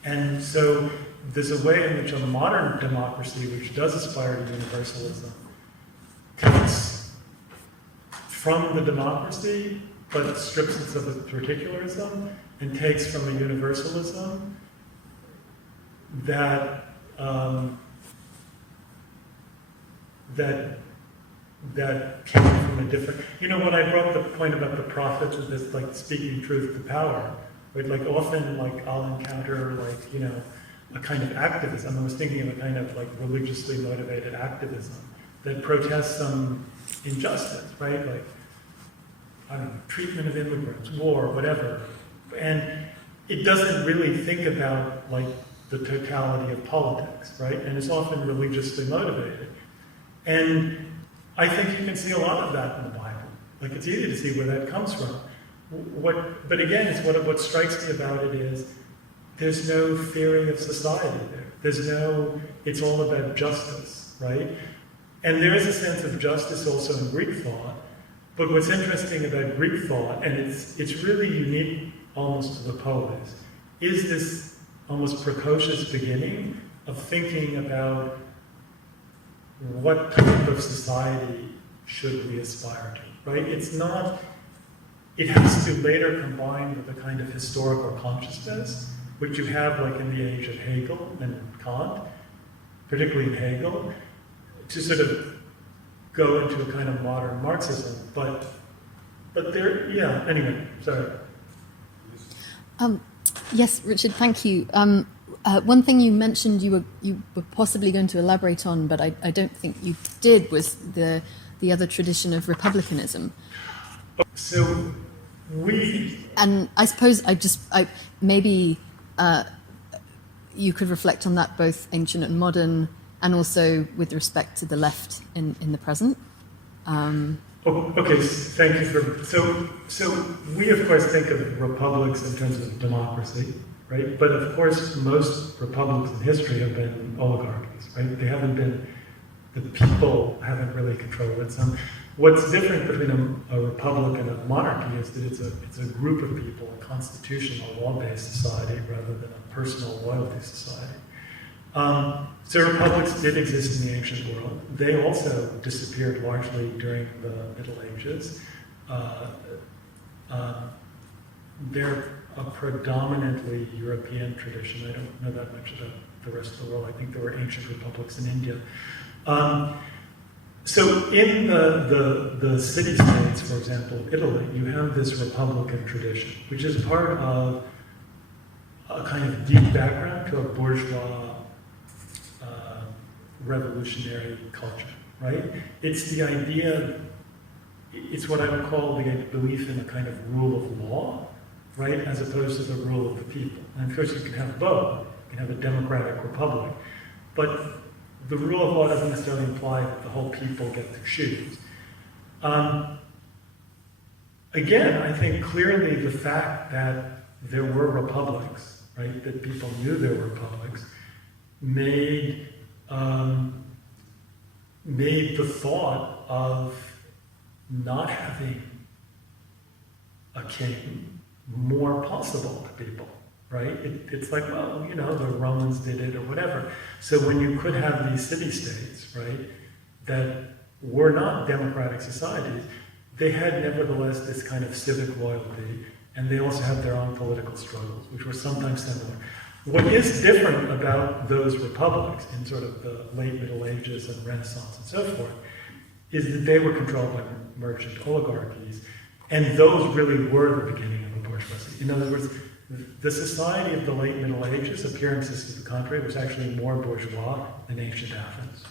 And so there's a way in which a modern democracy, which does aspire to universalism, takes from the democracy, but strips it of its particularism, and takes from a universalism that came from a different. When I brought the point about the prophets of this, like speaking truth to power, right? Like often, like I'll encounter a kind of activism. I was thinking of a kind of like religiously motivated activism that protests some injustice, right? Like, I don't know, treatment of immigrants, war, whatever. And it doesn't really think about like the totality of politics, right? And it's often religiously motivated. And I think you can see a lot of that in the Bible. Like it's easy to see where that comes from. But again, what strikes me about it is there's no theory of society there. It's all about justice, right? And there is a sense of justice also in Greek thought. But what's interesting about Greek thought, and it's really unique almost to the polis, is this almost precocious beginning of thinking about what type of society should we aspire to, right? It has to later combine with a kind of historical consciousness, which you have like in the age of Hegel and Kant, particularly in Hegel, to sort of go into a kind of modern Marxism. But anyway, sorry. Yes, Richard, thank you. One thing you mentioned you were possibly going to elaborate on, but I don't think you did, was the other tradition of republicanism. So and I suppose maybe you could reflect on that, both ancient and modern, and also with respect to the left in the present. Okay, thank you for. So we of course think of republics in terms of democracy, right? But of course, most republics in history have been oligarchies, right? They haven't been. The people haven't really controlled it. What's different between a republic and a monarchy is that it's a group of people, a constitutional, law-based society, rather than a personal loyalty society. So republics did exist in the ancient world. They also disappeared largely during the Middle Ages. They're a predominantly European tradition. I don't know that much about the rest of the world. I think there were ancient republics in India. So in the city-states, for example, Italy, you have this republican tradition, which is part of a kind of deep background to a bourgeois revolutionary culture, right? It's the idea, it's what I would call the belief in a kind of rule of law, right, as opposed to the rule of the people. And of course you can have both. You can have a democratic republic, but the rule of law doesn't necessarily imply that the whole people get to choose. Again, I think clearly the fact that there were republics, right, that people knew there were republics, made the thought of not having a king more possible to people, right? It's like, well, the Romans did it or whatever. So when you could have these city-states, right, that were not democratic societies, they had nevertheless this kind of civic loyalty, and they also had their own political struggles, which were sometimes similar. What is different about those republics in sort of the late Middle Ages and Renaissance and so forth is that they were controlled by merchant oligarchies, and those really were the beginning of the bourgeoisie. In other words, The society of the late Middle Ages, appearances to the contrary, was actually more bourgeois than ancient Athens,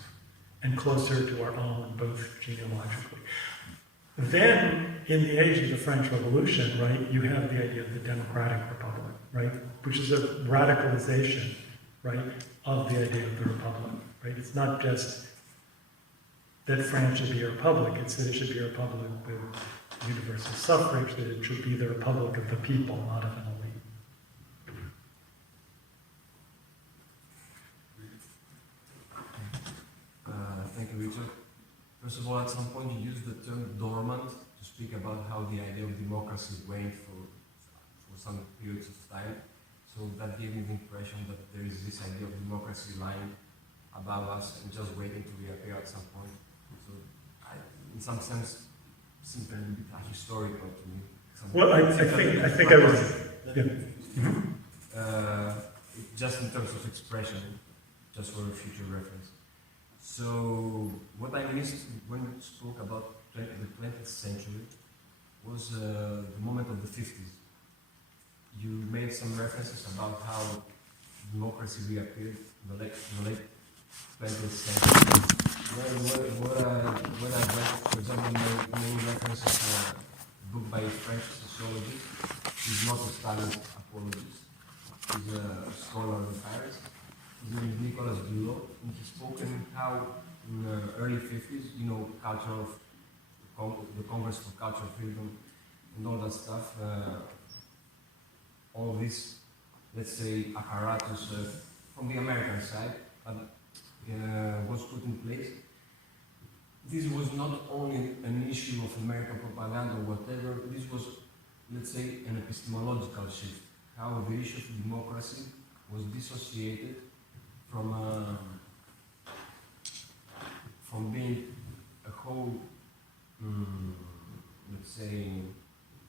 and closer to our own, both genealogically. Then, in the age of the French Revolution, right, you have the idea of the democratic republic, right, which is a radicalization, right, of the idea of the republic, right? It's not just that France should be a republic, it's that it should be a republic with universal suffrage, that it should be the republic of the people, not of an elite. Thank you, Richard. First of all, at some point you used the term dormant to speak about how the idea of democracy waned for some periods of time. So that gave me the impression that there is this idea of democracy lying above us and just waiting to reappear at some point. So, in some sense, seems a little bit historical to me. Well, I think I was. Yeah. Just in terms of expression, just for a future reference. So, what I missed when you spoke about the 20th century was the moment of the 50s. You made some references about how democracy reappeared in the late 20th century. What I read, for example, main references to a book by a French sociologist. He's not a Stalin apologist. He's a scholar of Paris. His name is Nicolas Dulot, and he's spoken how in the early 50s, you know, culture of the Congress for Cultural Freedom and all that stuff, all this, let's say, apparatus from the American side was put in place. This was not only an issue of American propaganda or whatever, this was, let's say, an epistemological shift, how the issue of democracy was dissociated from being a whole, let's say,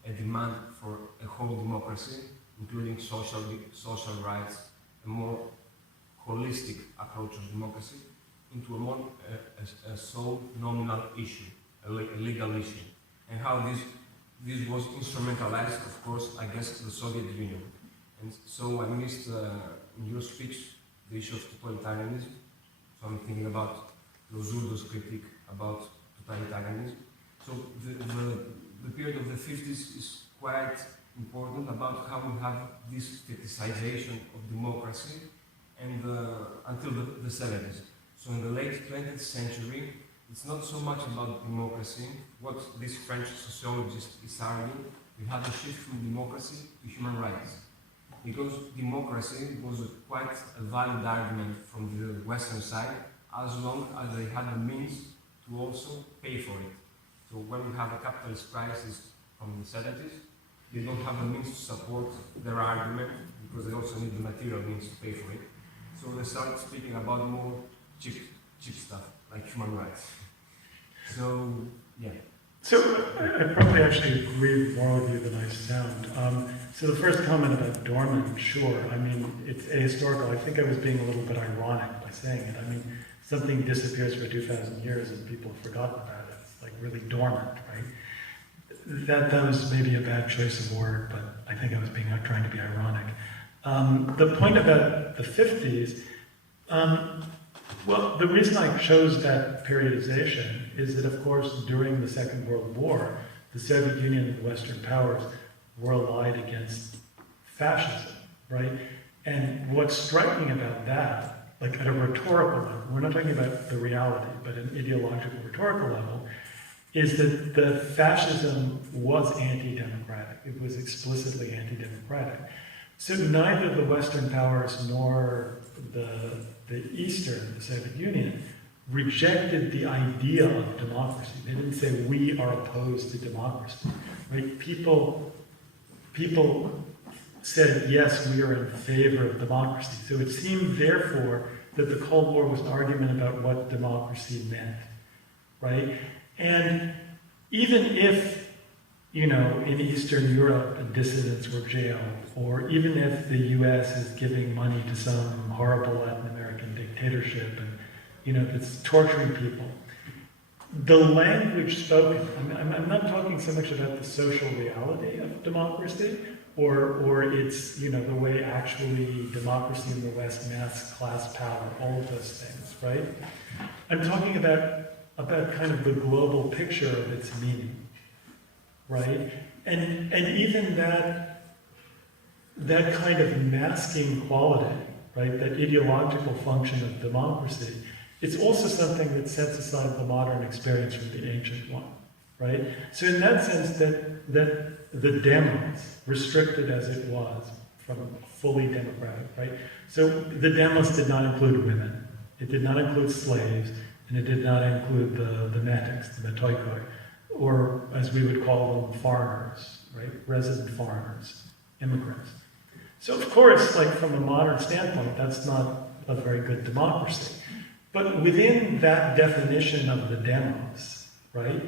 a demand for a whole democracy, including social rights, a more holistic approach of democracy, into a more a sole nominal issue, a legal issue, and how this was instrumentalized, of course, against the Soviet Union. And so I missed in your speech the issue of totalitarianism. So I'm thinking about Lozurdo's critique about totalitarianism. So the period of the 50s is quite important about how we have this fetishization of democracy and until the 70s. So in the late 20th century, it's not so much about democracy. What this French sociologist is arguing, we have a shift from democracy to human rights. Because democracy was quite a valid argument from the Western side, as long as they had the means to also pay for it. So when we have a capitalist crisis from the 70s, they don't have the means to support their argument because they also need the material means to pay for it. So they start speaking about more cheap stuff, like human rights. So, yeah. So I probably actually agree more with you than I sound. So the first comment about dormant, sure. I mean, it's ahistorical. I think I was being a little bit ironic by saying it. I mean, something disappears for 2,000 years and people have forgotten about it. It's like really dormant, right? That was maybe a bad choice of word, but I think I was trying to be ironic. The point about the 50s, well, the reason I chose that periodization is that, of course, during the Second World War, the Soviet Union and the Western powers were allied against fascism, right? And what's striking about that, like at a rhetorical level, we're not talking about the reality, but an ideological rhetorical level, is that the fascism was anti-democratic. It was explicitly anti-democratic. So neither the Western powers nor the Eastern, the Soviet Union, rejected the idea of democracy. They didn't say, we are opposed to democracy. Right? People said, yes, we are in favor of democracy. So it seemed, therefore, that the Cold War was an argument about what democracy meant. Right? And even if, you know, in Eastern Europe, dissidents were jailed, or even if the US is giving money to some horrible Latin American dictatorship and, you know, that's torturing people, the language spoken, I'm not talking so much about the social reality of democracy, or it's, you know, the way actually democracy in the West masks class power, all of those things, right? I'm talking about kind of the global picture of its meaning, right? And even that kind of masking quality, right, that ideological function of democracy, it's also something that sets aside the modern experience from the ancient one, right? So in that sense, that the demos, restricted as it was from fully democratic, right? So the demos did not include women, it did not include slaves, and it did not include the metics, the metoikoi, or as we would call them, foreigners, right? Resident foreigners, immigrants. So of course, like from a modern standpoint, that's not a very good democracy. But within that definition of the demos, right?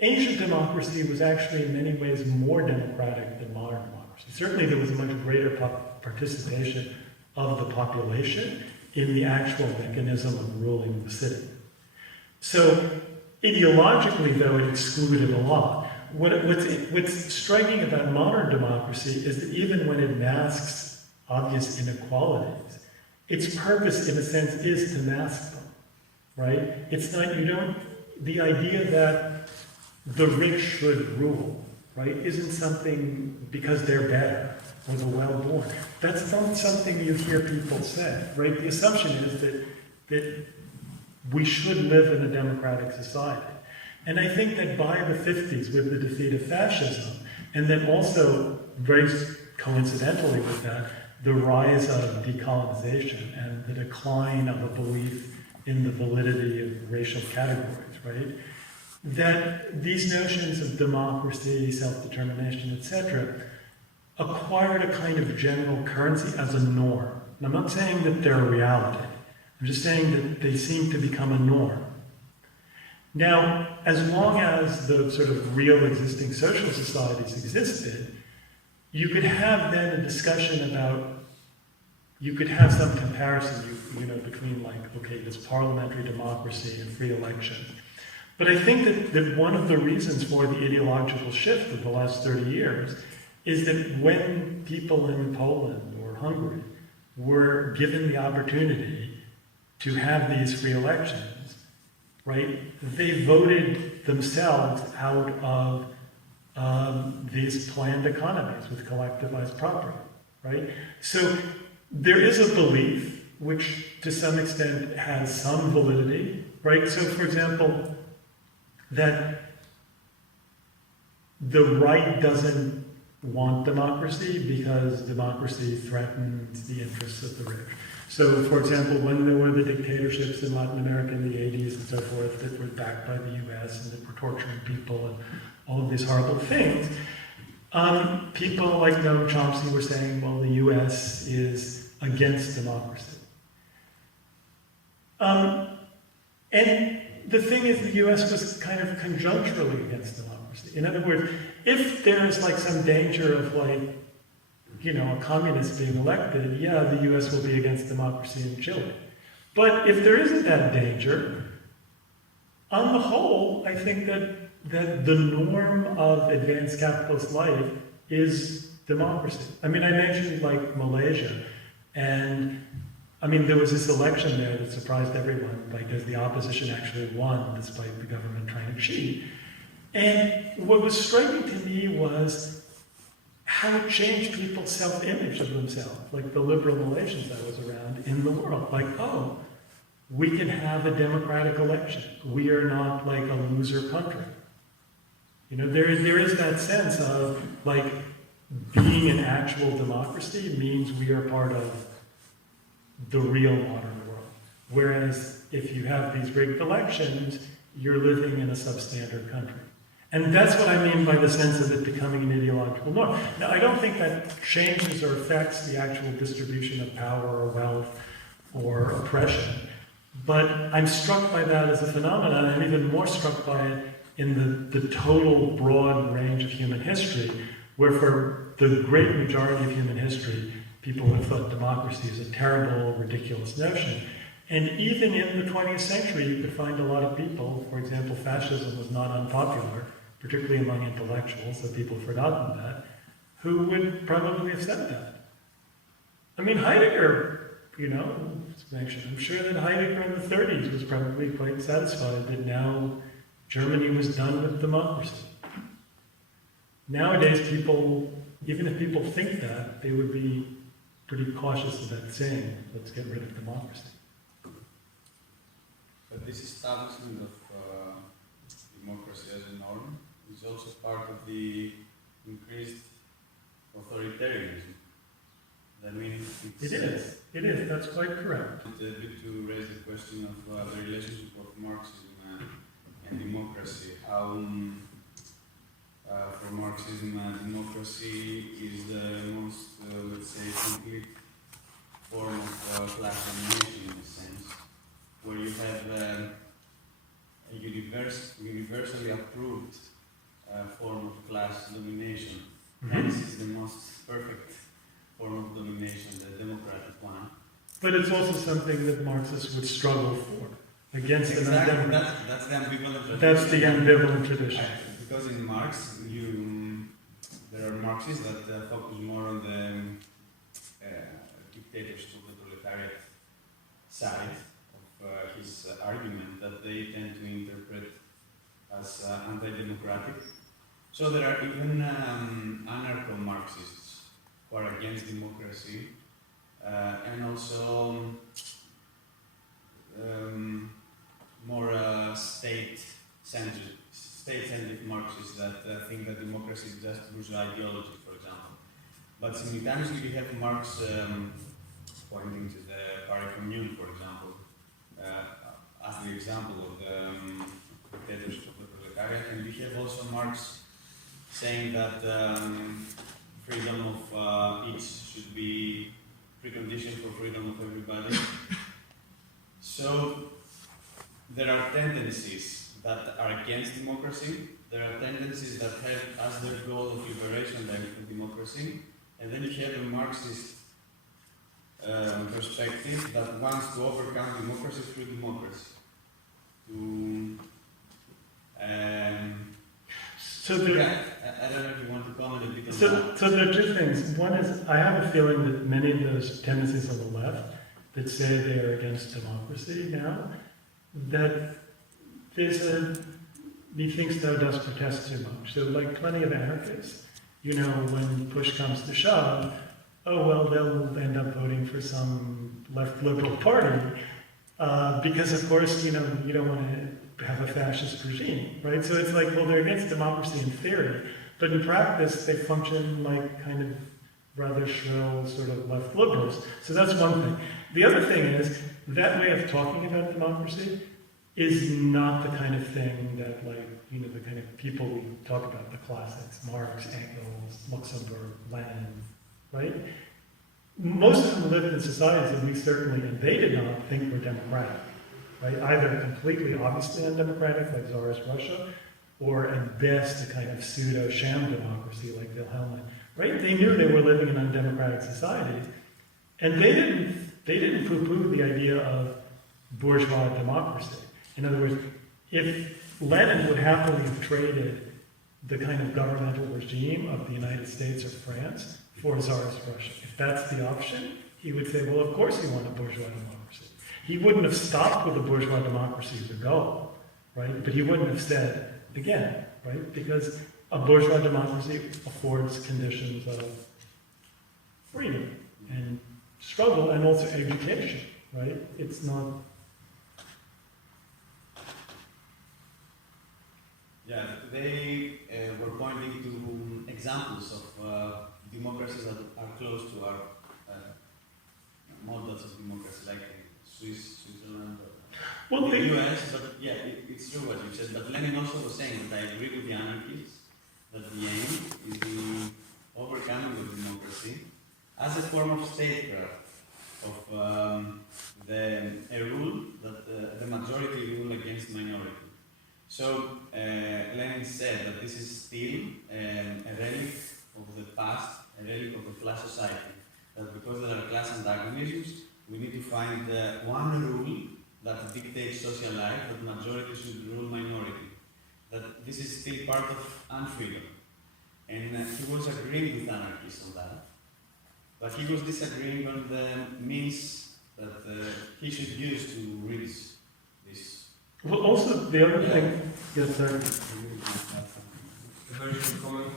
Ancient democracy was actually in many ways more democratic than modern democracy. Certainly there was a much greater participation of the population in the actual mechanism of ruling the city. So ideologically, though, it excluded a lot. What's striking about modern democracy is that even when it masks obvious inequalities, its purpose, in a sense, is to mask them, right? It's not, the idea that the rich should rule, right, isn't something because they're better or the well-born. That's not something you hear people say, right? The assumption is that we should live in a democratic society. And I think that by the 50s, with the defeat of fascism, and then also, very coincidentally with that, the rise of decolonization and the decline of a belief in the validity of racial categories, right? That these notions of democracy, self-determination, etc., acquired a kind of general currency as a norm. And I'm not saying that they're a reality. I'm just saying that they seem to become a norm. Now, as long as the sort of real existing social societies existed, you could have then a discussion about, you could have some comparison, you know, between like, okay, this parliamentary democracy and free elections. But I think that one of the reasons for the ideological shift of the last 30 years is that when people in Poland or Hungary were given the opportunity to have these free elections, right, they voted themselves out of these planned economies with collectivized property, right? So there is a belief, which to some extent has some validity, right? So for example, that the right doesn't want democracy because democracy threatens the interests of the rich. So, for example, when there were the dictatorships in Latin America in the 80s and so forth that were backed by the US and that were torturing people and all of these horrible things, people like Noam Chomsky were saying, well, the US is against democracy. And the thing is, the US was kind of conjuncturally against democracy. In other words, if there's like some danger of like, you know, a communist being elected, yeah, the US will be against democracy in Chile. But if there isn't that danger, on the whole, I think that the norm of advanced capitalist life is democracy. I mean, I mentioned like Malaysia, and I mean, there was this election there that surprised everyone because the opposition actually won despite the government trying to cheat. And what was striking to me was how it changed people's self-image of themselves, like the liberal Malaysians I was around in the world. Like, oh, we can have a democratic election. We are not like a loser country. You know, there is that sense of like being an actual democracy means we are part of the real modern world. Whereas if you have these rigged elections, you're living in a substandard country. And that's what I mean by the sense of it becoming an ideological norm. Now, I don't think that changes or affects the actual distribution of power or wealth or oppression, but I'm struck by that as a phenomenon. I'm even more struck by it in the total broad range of human history, where for the great majority of human history, people have thought democracy is a terrible, ridiculous notion. And even in the 20th century, you could find a lot of people, for example, fascism was not unpopular, particularly among intellectuals, so people have forgotten that, who would probably have said that. I mean, Heidegger, I'm sure that Heidegger in the 30s was probably quite satisfied that now Germany was done with democracy. Nowadays, people, even if people think that, they would be pretty cautious about saying, let's get rid of democracy. But this establishment of democracy as a norm is also part of the increased authoritarianism. That means It is, that's quite correct. A bit to raise the question of the relationship of Marxism and democracy. How, for Marxism, democracy is the most, let's say, complete form of class domination in a sense, where you have a universally approved form of class domination. Mhm. This is the most perfect form of domination, the democratic one. But it's also something that Marxists would struggle for against an Exactly, undemocratic. that's the ambivalent tradition. That's the ambivalent tradition. Because in Marx, there are Marxists that focus more on the dictatorship of the proletariat side of his argument that they tend to interpret as anti-democratic. So there are even anarcho-Marxists who are against democracy and also more state-centric Marxists that think that democracy is just bourgeois ideology, for example. But simultaneously you have Marx pointing to the Paris Commune, for example, as the example of the dictatorship of the proletariat, and you have also Marx saying that freedom of each should be precondition for freedom of everybody. So there are tendencies that are against democracy, there are tendencies that have as their goal of liberation democracy, and then you have a Marxist perspective that wants to overcome democracy through democracy. So there, I don't know if you want to comment a bit on so, that. so there are two things. One is, I have a feeling that many of those tendencies on the left that say they are against democracy now, that there's methinks thou dost protest too much. So like plenty of anarchists, when push comes to shove, oh well, they'll end up voting for some left liberal party, because of course, you don't want to have a fascist regime, right? So it's like, well, they're against democracy in theory, but in practice, they function like kind of rather shrill sort of left liberals. So that's one thing. The other thing is, that way of talking about democracy is not the kind of thing that, the kind of people we talk about, the classics, Marx, Engels, Luxemburg, Lenin, right? Most of them lived in societies that we certainly, and they did not think were democratic, right? Either completely obviously undemocratic, like Tsarist Russia, or at best a kind of pseudo-sham democracy like Wilhelmine, right? They knew they were living in undemocratic societies, and they didn't poo-poo the idea of bourgeois democracy. In other words, if Lenin would happily have traded the kind of governmental regime of the United States or France for Tsarist Russia, if that's the option, he would say, well, of course you want a bourgeois democracy. He wouldn't have stopped with the bourgeois democracy as a goal, right? But he wouldn't have said, again, right? Because a bourgeois democracy affords conditions of freedom and struggle and also education, right? It's not... Yeah, they were pointing to examples of democracies that are close to our models of democracy, like Switzerland, Well, the US, but yeah, it's true what you said. But Lenin also was saying that I agree with the anarchists that the aim is the overcoming of democracy as a form of statecraft, of a rule that the majority rule against minority. So Lenin said that this is still a relic of the past, a relic of a class society. That because there are class antagonisms, we need to find one rule that dictates social life, that majority should rule minority. That this is still part of unfreedom. And he was agreeing with anarchists on that, but he was disagreeing on the means that he should use to reach this. Well, also, the other thing, yes, sir. A very short comment.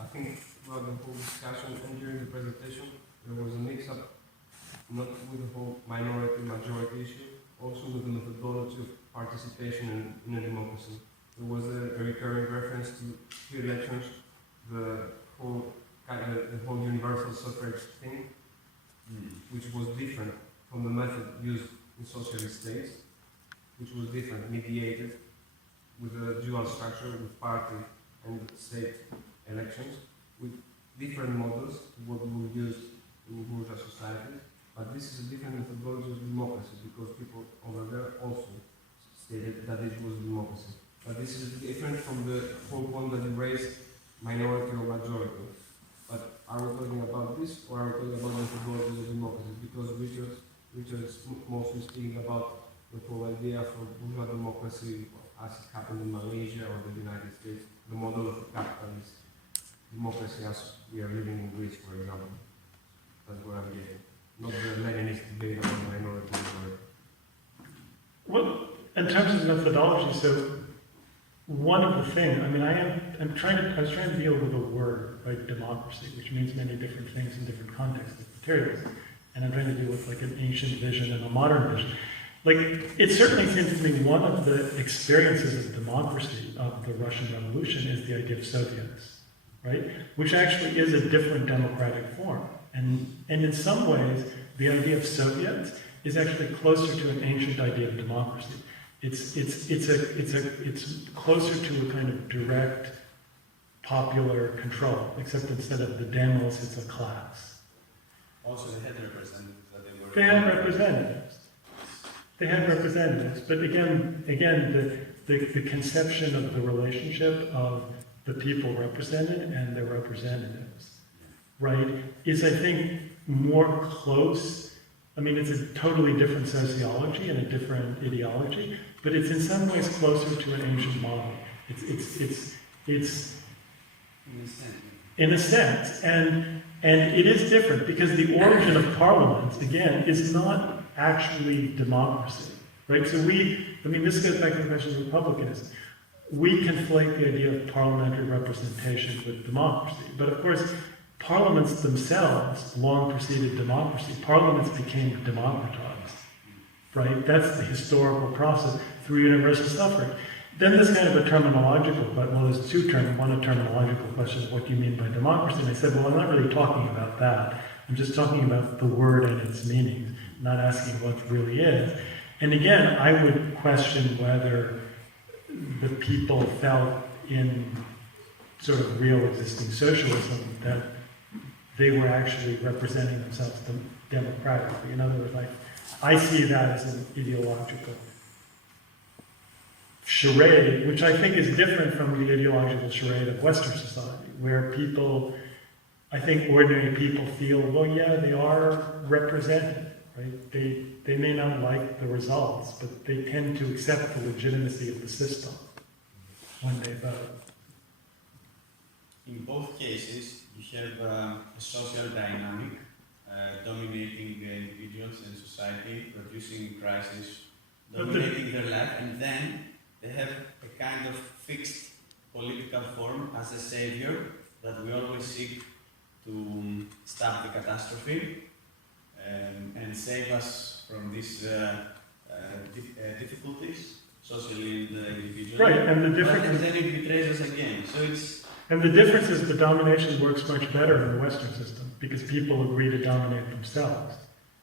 I think throughout the whole discussion and during the presentation, there was a mix-up, not with the whole minority-majority issue, also with the methodology of participation in a democracy. There was a recurring reference to two elections, the whole universal suffrage thing, which was different from the method used in socialist states, which was different, mediated with a dual structure with party and state elections, with different models to what we use in bourgeois societies. But this is a different methodology of democracy because people over there also stated that it was democracy. But this is different from the whole point that you raised, minority or majority. But are we talking about this or are we talking about methodologies of democracy? Because Richard is mostly speaking about the whole idea for bourgeois democracy as it happened in Malaysia or the United States, the model of a capitalist democracy as we are living in Greece, for example. That's what I'm getting. Not the Leninist debate about minority and majority. Well, in terms of methodology, so one of the things, I mean, I was trying to deal with a word, right, democracy, which means many different things in different contexts of materialism. And I'm trying to deal with like an ancient vision and a modern vision. Like, it certainly seems to me one of the experiences of democracy of the Russian Revolution is the idea of Soviets, right? Which actually is a different democratic form. And in some ways, the idea of Soviets is actually closer to an ancient idea of democracy. It's closer to a kind of direct popular control, except instead of the demos, it's a class. Also, they had representatives that they were. They had representatives. They had representatives, but again, the conception of the relationship of the people represented and their representatives, right, is, I think, more close. I mean, it's a totally different sociology and a different ideology, but it's in some ways closer to an ancient model. It's in a sense, and it is different because the origin of parliaments, again, is not actually democracy, right? So this goes back to the question of republicanism. We conflate the idea of parliamentary representation with democracy, but of course, parliaments themselves long preceded democracy. Parliaments became democratized, right? That's the historical process through universal suffrage. Then there's kind of a terminological, there's one a terminological question of what do you mean by democracy? And I said, well, I'm not really talking about that. I'm just talking about the word and its meanings, not asking what it really is. And again, I would question whether the people felt in sort of real existing socialism that they were actually representing themselves democratically. In other words, I see that as an ideological charade, which I think is different from the ideological charade of Western society, where people, I think ordinary people feel, well, yeah, they are represented, right? They may not like the results, but they tend to accept the legitimacy of the system when they vote. In both cases, you have a social dynamic dominating individuals and society, producing crisis, dominating their life, and then they have a kind of fixed political form as a savior that we always seek to stop the catastrophe and save us from these difficulties, socially and individually. Right, and the difference and then it betrays us again. So it's. And the difference is the domination works much better in the Western system because people agree to dominate themselves.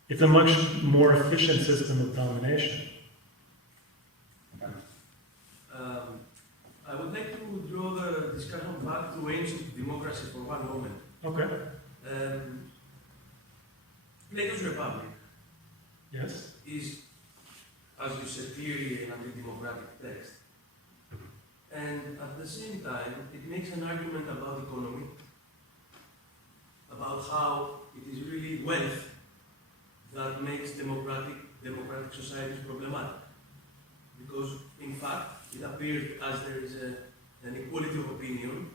It's a much more efficient system of domination. I would like to draw the discussion back to ancient democracy for one moment. Okay. Plato's Republic Yes. is, as you said, clearly an anti-democratic text. And at the same time, it makes an argument about economy, about how it is really wealth that makes democratic societies problematic. Because, in fact, it appears as there is an equality of opinion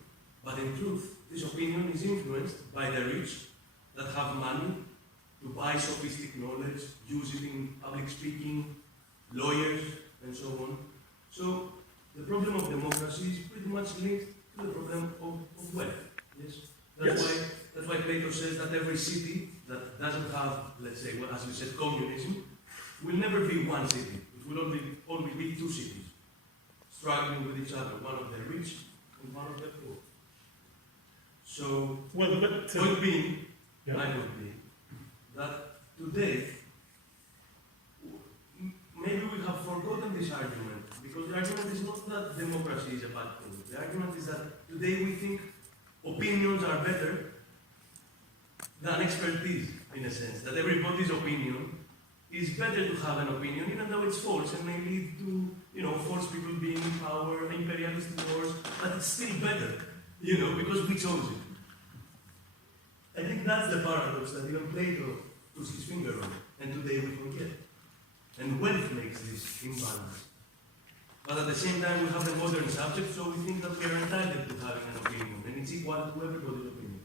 But in truth, this opinion is influenced by the rich that have money to buy sophisticated knowledge, use it in public speaking, lawyers, and so on. So the problem of democracy is pretty much linked to the problem of wealth. Yes? That's why Plato says that every city that doesn't have, let's say, well, as you said, communism, will never be one city. It will only be two cities, struggling with each other, one of the rich and one of the poor. So, point being, yeah. my point being, that today, maybe we have forgotten this argument, because the argument is not that democracy is a bad thing. The argument is that today we think opinions are better than expertise, in a sense. That everybody's opinion is better to have an opinion, even though it's false and may lead to, false people being in power, imperialistic wars, but it's still better, because we chose it. I think that's the paradox that even Plato puts his finger on, and today we forget. And wealth makes this imbalance. But at the same time, we have the modern subject, so we think that we are entitled to having an opinion, and it's equal to everybody's opinion.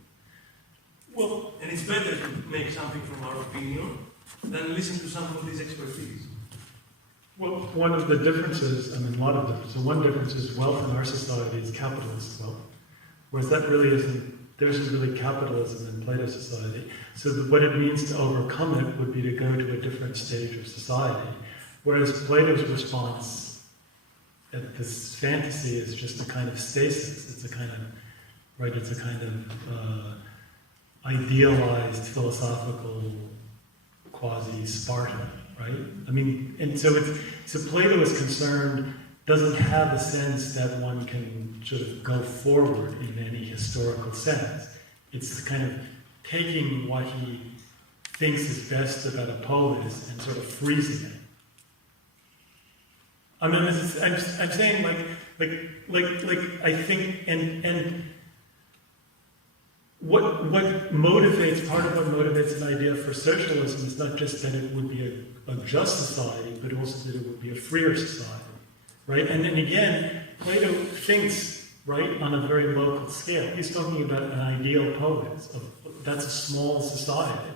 Well, and it's better to make something from our opinion than listen to somebody's expertise. Well, one of the differences, a lot of differences. So one difference is wealth in our society is capitalist wealth, whereas that really there isn't really capitalism in Plato's society. So what it means to overcome it would be to go to a different stage of society, whereas Plato's response at this fantasy is just a kind of stasis. It's a kind of idealized philosophical quasi-Sparta, right? And so Plato is concerned, doesn't have a sense that one can sort of go forward in any historical sense. It's kind of taking what he thinks is best about a polis and sort of freezing it. I'm saying I think and what motivates, part of what motivates an idea for socialism is not just that it would be a just society, but also that it would be a freer society, right? And then again, Plato thinks, right, on a very local scale. He's talking about an ideal polis. That's a small society,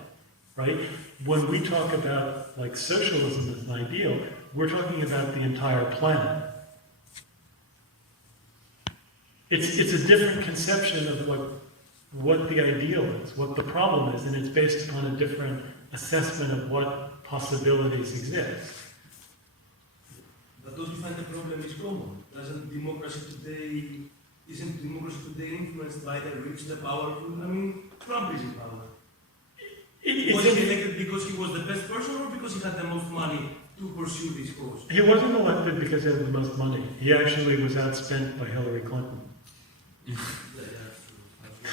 right? When we talk about socialism as an ideal, we're talking about the entire planet. It's a different conception of what the ideal is, what the problem is, and it's based upon a different assessment of what possibilities exist. But don't you find the problem is common? Isn't democracy today influenced by the rich, the powerful? Trump is in power. Was he elected because he was the best person or because he had the most money to pursue this cause? He wasn't elected because he had the most money. He actually was outspent by Hillary Clinton.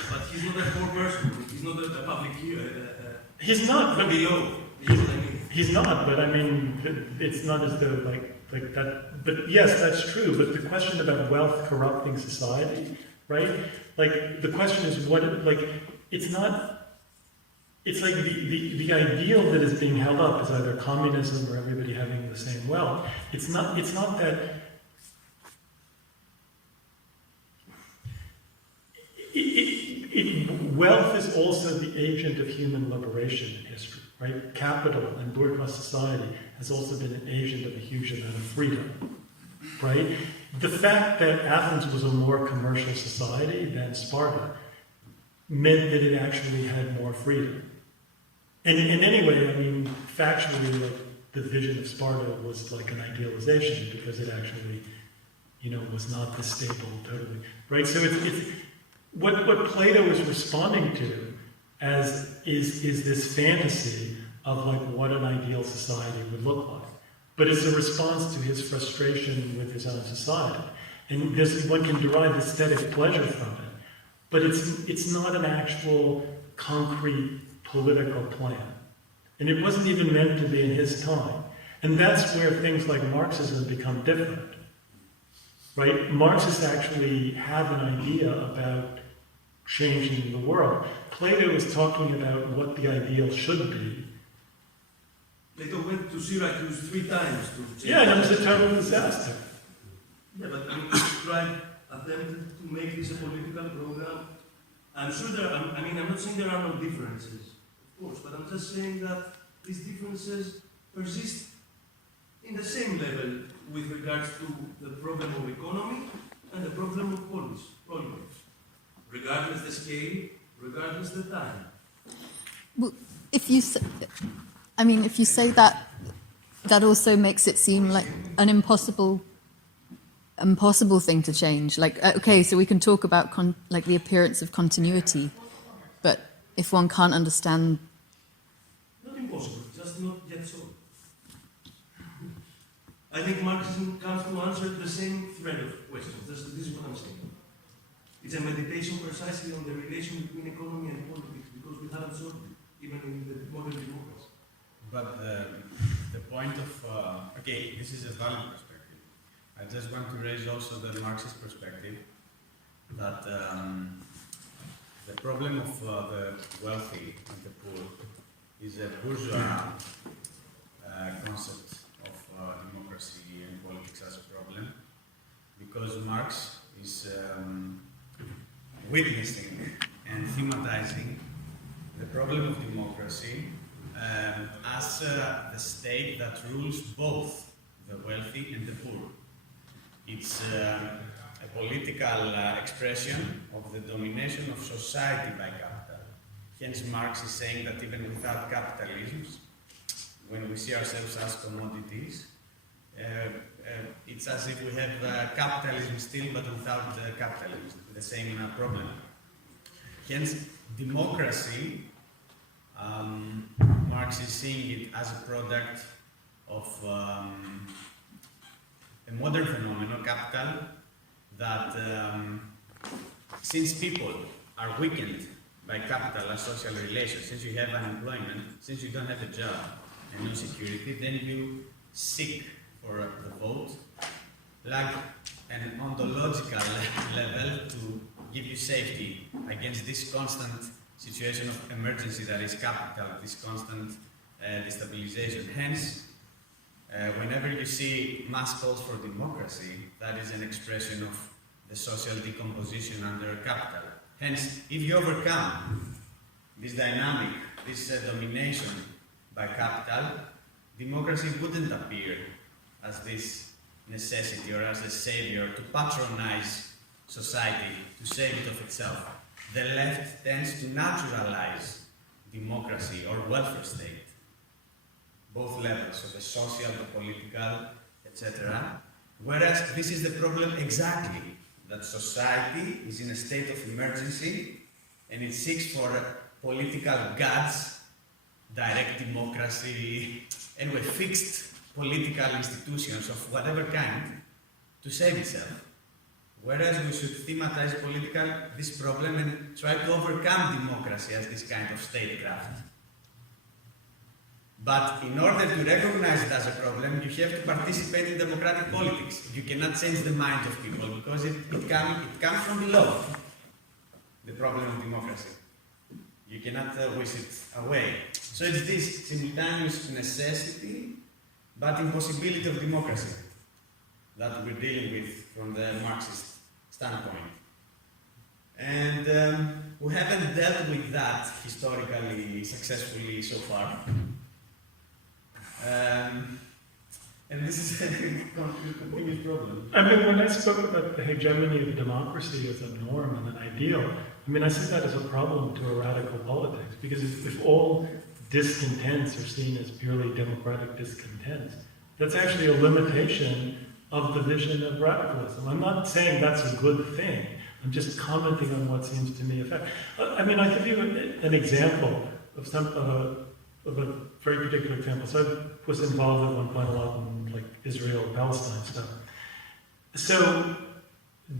But he's not a poor person. He's not a public hero. He's not. But below. You know what I mean? He's not. But it's not as though like that. But yes, that's true. But the question about wealth corrupting society, right? The question is it's not. It's the ideal that is being held up is either communism or everybody having the same wealth. It's not that. Wealth is also the agent of human liberation in history, right? Capital and bourgeois society has also been an agent of a huge amount of freedom, right? The fact that Athens was a more commercial society than Sparta meant that it actually had more freedom. And anyway, factually, the vision of Sparta was like an idealization because it actually, was not this stable totally, right? So it's what Plato is responding to is this fantasy of what an ideal society would look like. But it's a response to his frustration with his own society. And one can derive aesthetic pleasure from it. But it's not an actual concrete political plan. And it wasn't even meant to be in his time. And that's where things like Marxism become different. Right? Marxists actually have an idea about changing the world. Plato is talking about what the ideal should be. Plato went to Syracuse 3 times to change. Yeah, and it was a total disaster. Yeah, but he tried at attempted to make this a political program. I'm sure there are, I mean, I'm not saying there are no differences, of course, but I'm just saying that these differences persist in the same level with regards to the problem of economy and the problem of policy, regardless the scale, regardless the time. Well, if you say that, that also makes it seem like an impossible thing to change. Like, okay, so we can talk about like the appearance of continuity, but if one can't understand, Not impossible, just not yet so. I think Marxism comes to answer the same thread of questions. This is what I'm saying. It's a meditation precisely on the relation between economy and politics, because we haven't solved it, even in the modern democracy. But the point of, okay, this is a valid perspective. I just want to raise also the Marxist perspective that the problem of the wealthy and the poor is a bourgeois concept of democracy and politics as a problem, because Marx is witnessing and thematizing the problem of democracy as the state that rules both the wealthy and the poor. It's a political expression of the domination of society by capital. Hence, Marx is saying that even without capitalism, when we see ourselves as commodities, it's as if we have capitalism still, but without capitalism, the same problem. Hence, democracy, Marx is seeing it as a product of a modern phenomenon, capital, that since people are weakened by capital and social relations, since you have unemployment, since you don't have a job and no security, then you seek for the vote, like an ontological level to give you safety against this constant situation of emergency that is capital, this constant destabilization. Hence, whenever you see mass calls for democracy, that is an expression of the social decomposition under capital. Hence, if you overcome this dynamic, this domination by capital, democracy wouldn't appear as this necessity or as a savior to patronize society, to save it of itself. The left tends to naturalize democracy or welfare state, both levels, so the social, the political, etc. Whereas this is the problem exactly, that society is in a state of emergency and it seeks for political gods, direct democracy, anyway, fixed political institutions of whatever kind to save itself. Whereas we should thematize this problem and try to overcome democracy as this kind of statecraft. But in order to recognize it as a problem, you have to participate in democratic politics. You cannot change the mind of people because it comes from below, the problem of democracy. You cannot wish it away. So it's this simultaneous necessity but impossibility of democracy that we're dealing with from the Marxist standpoint. And we haven't dealt with that historically successfully so far. And this is a continuous problem. I mean, when I spoke about the hegemony of democracy as a norm and an ideal, I mean, I see that as a problem to a radical politics, because if all discontents are seen as purely democratic discontents, that's actually a limitation of the vision of radicalism. I'm not saying that's a good thing. I'm just commenting on what seems to me effective. I mean, I'll give you an example of a very particular example. So I was involved at one point a lot in like Israel-Palestine stuff. So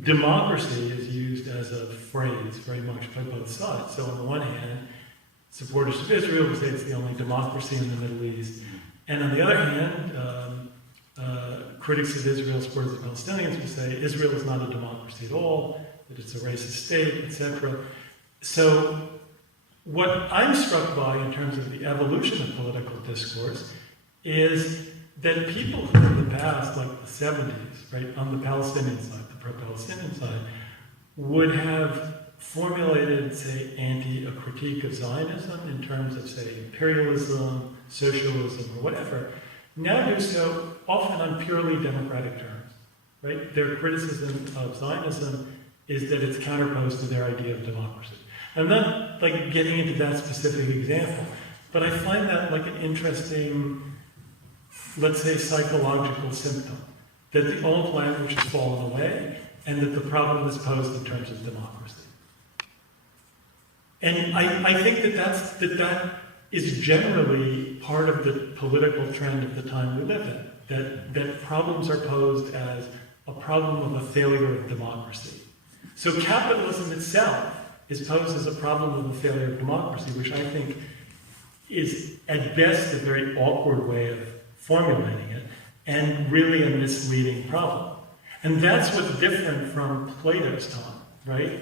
democracy is used as a phrase very much by both sides. So on the one hand, supporters of Israel would say it's the only democracy in the Middle East. And on the other hand, critics of Israel, supporters of Palestinians, would say Israel is not a democracy at all, that it's a racist state, etc. So what I'm struck by in terms of the evolution of political discourse is that people who in the past, like the 70s, right, on the Palestinian side, the pro-Palestinian side, would have formulated, say, a critique of Zionism in terms of, say, imperialism, socialism, or whatever, now do so often on purely democratic terms, right? Their criticism of Zionism is that it's counterposed to their idea of democracy. I'm not like getting into that specific example, but I find that like an interesting, let's say, psychological symptom, that the old language has fallen away and that the problem is posed in terms of democracy. And I think that is generally part of the political trend of the time we live in, that problems are posed as a problem of a failure of democracy. So capitalism itself is posed as a problem of a failure of democracy, which I think is at best a very awkward way of formulating it, and really a misleading problem. And that's what's different from Plato's time, right?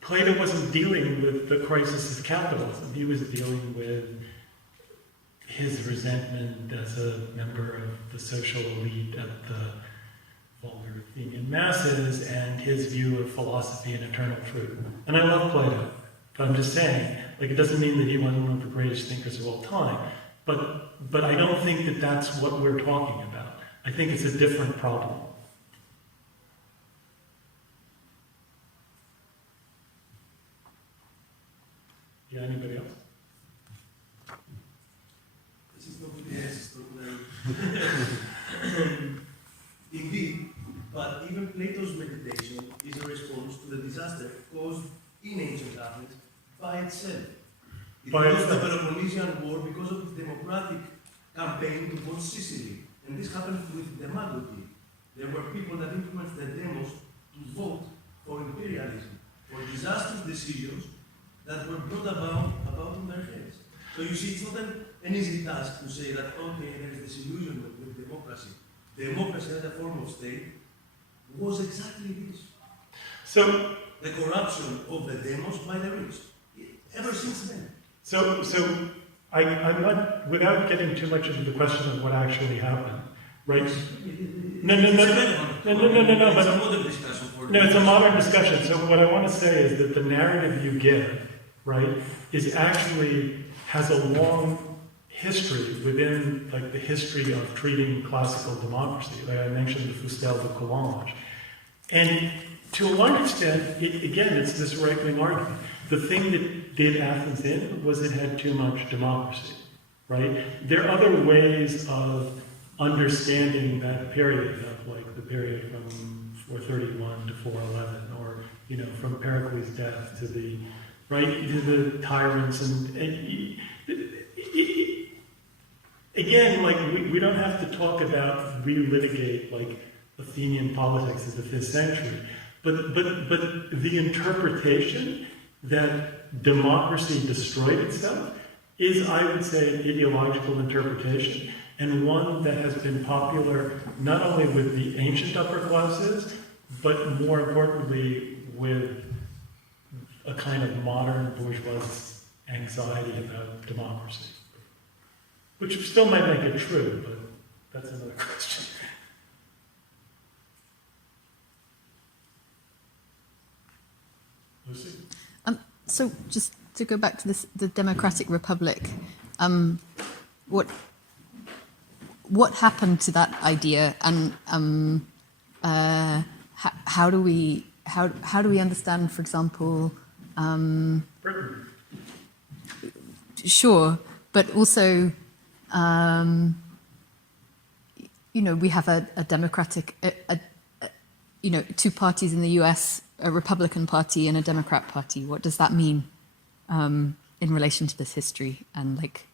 Plato wasn't dealing with the crisis of capitalism. He was dealing with his resentment as a member of the social elite at the vulgar Athenian masses and his view of philosophy and eternal truth. And I love Plato, but I'm just saying, like, it doesn't mean that he wasn't one of the greatest thinkers of all time. But I don't think that that's what we're talking about. I think it's a different problem. Yeah, anybody else? This is nobody else's problem. Indeed, but even Plato's meditation is a response to the disaster caused in ancient Athens by itself. It caused the Peloponnesian War because of the democratic campaign towards Sicily. And this happened with demagogy. There were people that influenced the demos to vote for imperialism, for disastrous decisions that were brought about in their heads. So you see, it's not an easy task to say that, okay, there is disillusionment with democracy. Democracy as a form of state was exactly this. So the corruption of the demos by the rich, ever since then. So I'm not, without getting too much into the question of what actually happened, right? No, but it's a modern discussion for no, it's a modern discussion. So what I want to say is that the narrative you give, right, is actually has a long history within, like, the history of treating classical democracy. Like I mentioned, the Fustel de Coulanges. And to a large extent, it's this right-wing argument. The thing that did Athens in was it had too much democracy, right? There are other ways of understanding that period, of like the period from 431 to 411, or, you know, from Pericles' death to the, right, to the tyrants, and again, like, we don't have to talk about relitigate, like, Athenian politics of the 5th century, but the interpretation that democracy destroyed itself is, I would say, an ideological interpretation, and one that has been popular not only with the ancient upper classes, but more importantly with a kind of modern bourgeois anxiety about democracy. Which still might make it true, but that's another question. Lucy? So just to go back to this, the Democratic Republic, what happened to that idea, and how do we understand, for example, Britain. Sure, but also, you know, we have a democratic, you know, two parties in the US, a Republican Party and a Democrat Party. What does that mean in relation to this history and like?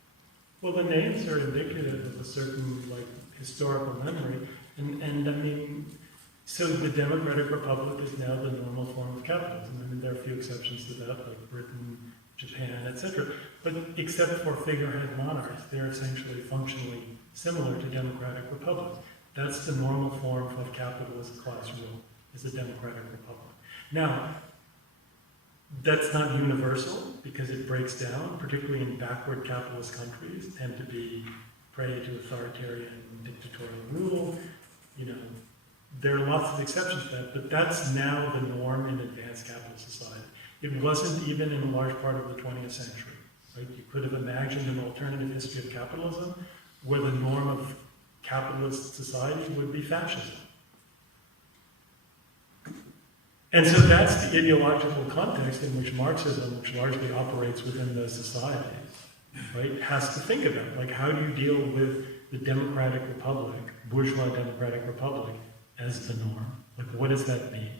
Well, the names are indicative of a certain, like, historical memory, and I mean, so the Democratic Republic is now the normal form of capitalism. I mean, there are a few exceptions to that, like Britain, Japan, etc. But except for figurehead monarchs, they're essentially functionally similar to democratic republics. That's the normal form of capitalist class rule, is a democratic republic. Now, that's not universal because it breaks down, particularly in backward capitalist countries, tend to be prey to authoritarian dictatorial rule. You know, There are lots of exceptions to that, but that's now the norm in advanced capitalist society. It wasn't even in a large part of the 20th century. Right? You could have imagined an alternative history of capitalism where the norm of capitalist society would be fascism. And so that's the ideological context in which Marxism, which largely operates within those societies, right, has to think about. Like, how do you deal with the democratic republic, bourgeois democratic republic, as the norm? Like, what does that mean?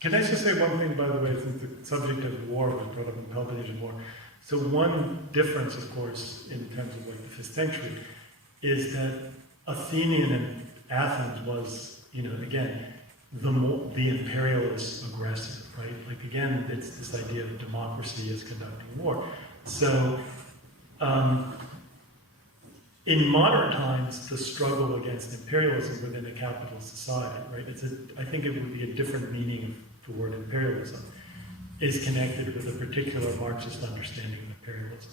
Can I just say one thing, by the way, since the subject of war was brought up in Peloponnesian War? So one difference, of course, in terms of like the 5th century, is that Athenian and Athens was, again, the imperialist aggressive, right? Like, again, it's this idea of democracy as conducting war. So, in modern times, the struggle against imperialism within a capitalist society, right? I think it would be a different meaning of the word imperialism, is connected with a particular Marxist understanding of imperialism,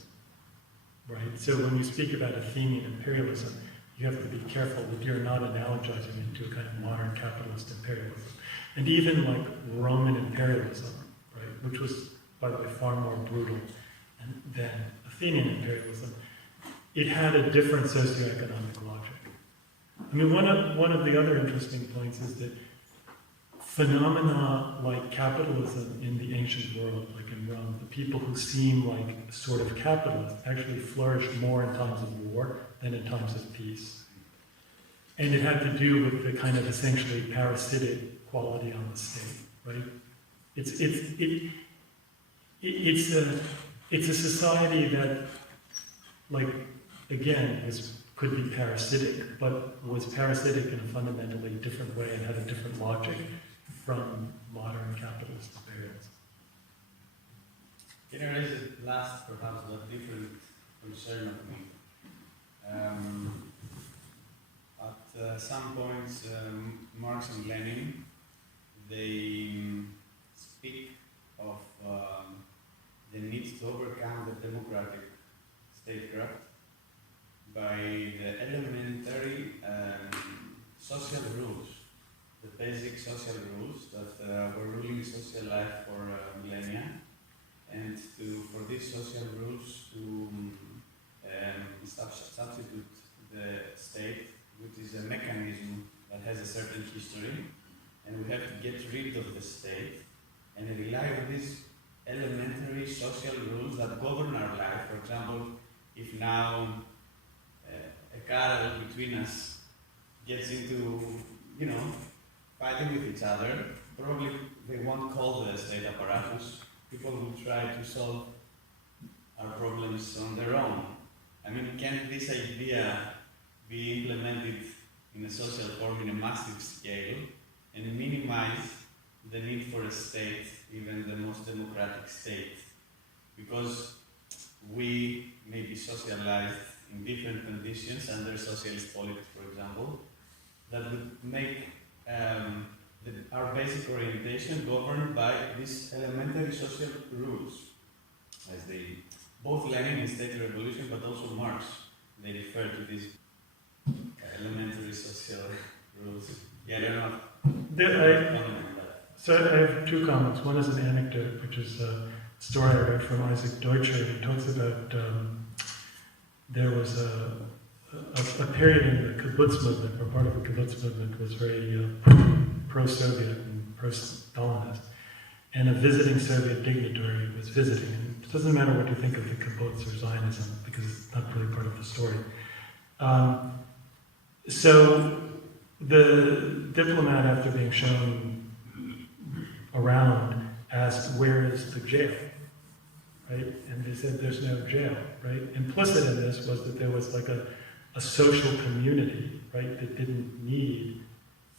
right? So when you speak about Athenian imperialism, you have to be careful that you're not analogizing it to a kind of modern capitalist imperialism. And even like Roman imperialism, right, which was, by the way, far more brutal than Athenian imperialism, it had a different socioeconomic logic. I mean, one of the other interesting points is that phenomena like capitalism in the ancient world, like in Rome, the people who seem like sort of capitalists actually flourished more in times of war than in times of peace. And it had to do with the kind of essentially parasitic quality on the state, right? It's a society that, like, again, could be parasitic, but was parasitic in a fundamentally different way and had a different logic from modern capitalist imperialism. Can I raise a last, perhaps, a different concern of me? At some points, Marx and Lenin, they speak of the need to overcome the democratic statecraft by the elementary social rules, the basic social rules that were ruling social life for millennia, and for these social rules to substitute the state, which is a mechanism that has a certain history, and we have to get rid of the state and rely on these elementary social rules that govern our life. For example, if now a quarrel between us gets into, fighting with each other, probably they won't call the state apparatus. People will try to solve our problems on their own. I mean, can this idea be implemented in a social form in a massive scale and minimize the need for a state, even the most democratic state? Because we may be socialized in different conditions under socialist politics, for example, that would make our basic orientation governed by these elementary social rules, as both Lenin in State Revolution, but also Marx, they refer to these elementary social rules. Yeah, I don't know. So I have two comments. One is an anecdote, which is a story I read from Isaac Deutscher. He talks about there was a period in the kibbutz movement, where part of the kibbutz movement was very pro-Soviet and pro-Stalinist, and a visiting Soviet dignitary was visiting. And it doesn't matter what you think of the kibbutz or Zionism, because it's not really part of the story. So the diplomat, after being shown around, asked, "Where is the jail?" Right? And they said, "There's no jail." Right? Implicit in this was that there was like a social community, right, that didn't need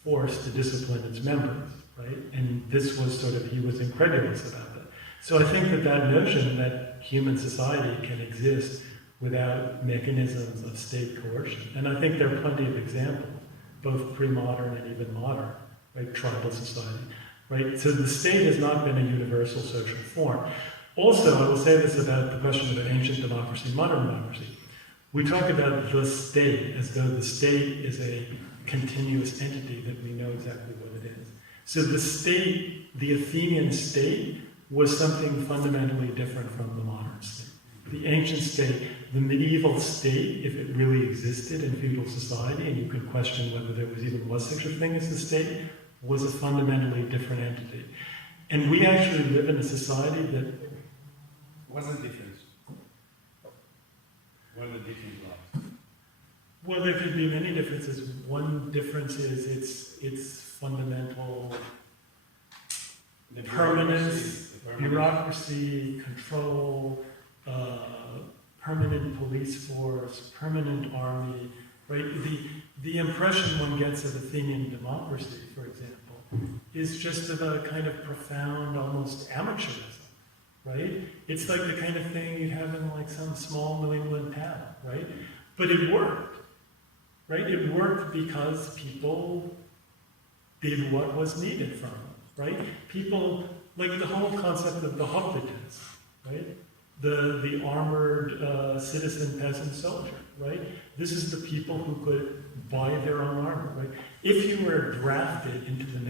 force to discipline its members, right? And this was he was incredulous about that. So I think that notion that human society can exist without mechanisms of state coercion, and I think there are plenty of examples, both pre-modern and even modern, right? Tribal society, right? So the state has not been a universal social form. Also, I will say this about the question of ancient democracy, modern democracy. We talk about the state as though the state is a continuous entity that we know exactly what it is. So the state, the Athenian state, was something fundamentally different from the modern state. The ancient state, the medieval state, if it really existed in feudal society, and you could question whether there was such a thing as the state, was a fundamentally different entity. And we actually live in a society that... What's the difference? What are the different laws? Well, there could be many differences. One difference is its fundamental The permanence, bureaucracy, control, permanent police force, permanent army, right? The impression one gets of Athenian democracy, for example, is just of a kind of profound, almost amateurism, right? It's like the kind of thing you'd have in like some small New England town, right? But it worked, right? It worked because people did what was needed from them, right? People, like the whole concept of the Hoplites, right? The armored citizen peasant soldier, right? This is the people who could buy their own armor, right? If you were drafted into the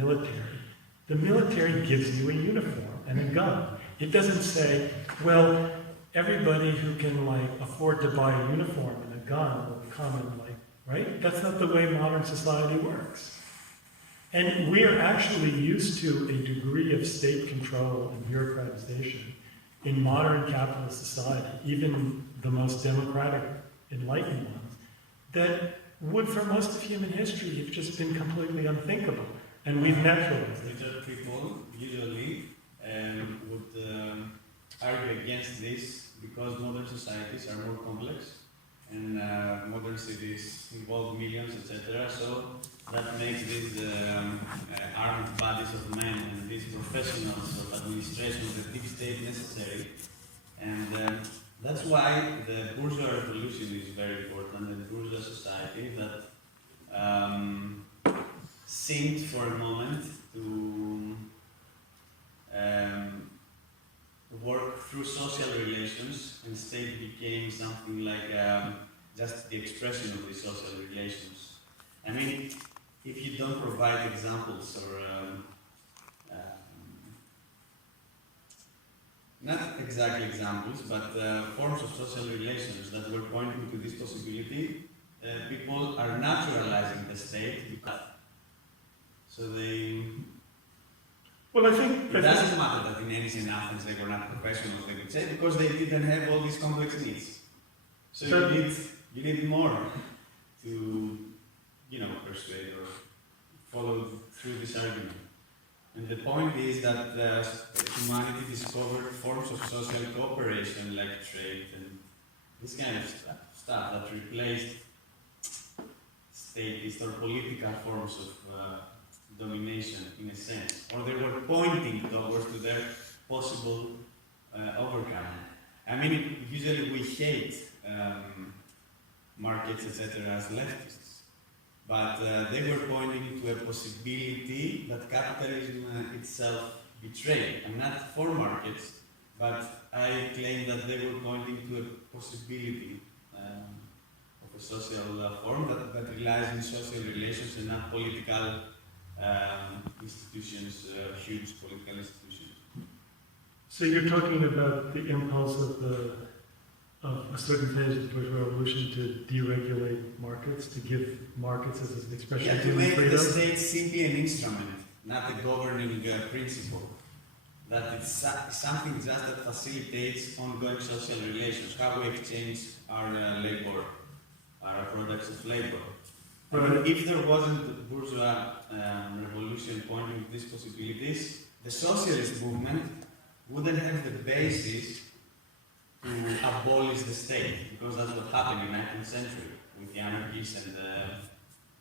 military gives you a uniform and a gun. It doesn't say, well, everybody who can like afford to buy a uniform and a gun will come and like, right? That's not the way modern society works. And we are actually used to a degree of state control and bureaucratization in modern capitalist society, even the most democratic, enlightened ones, that would, for most of human history, have just been completely unthinkable. And we've naturalized it. Richard, people usually would argue against this because modern societies are more complex and modern cities involve millions, etc. So that makes these armed bodies of men and these professionals of administration of the deep state necessary. And that's why the bourgeois revolution is very important, the bourgeois society that seemed for a moment to work through social relations, and state became something like just the expression of these social relations. I mean, if you don't provide examples or not exactly examples, but forms of social relations that were pointing to this possibility, people are naturalizing the state because so they. Well, I think It doesn't matter that in ancient Athens they were not professionals, they would say, because they didn't have all these complex needs. So you need more to, persuade or follow through this argument. And the point is that humanity discovered forms of social cooperation like trade and this kind of stuff that replaced statist or political forms of domination in a sense, or they were pointing towards to their possible overcoming. I mean, usually we hate markets, etc., as leftists, but they were pointing to a possibility that capitalism itself betrayed. I'm not for markets, but I claim that they were pointing to a possibility of a social form that relies on social relations and not political institutions, huge political institutions. so. You're talking about the impulse of a certain phase of the bourgeois revolution to deregulate markets, to give markets as an expression of To human make freedom. the state simply an instrument, not a governing principle. That it's something just that facilitates ongoing social relations, how we exchange our labor, our products of labor. Right. If there wasn't the bourgeois revolution pointing to these possibilities, the socialist movement wouldn't have the basis to abolish the state, because that's what happened in the 19th century with the anarchists and the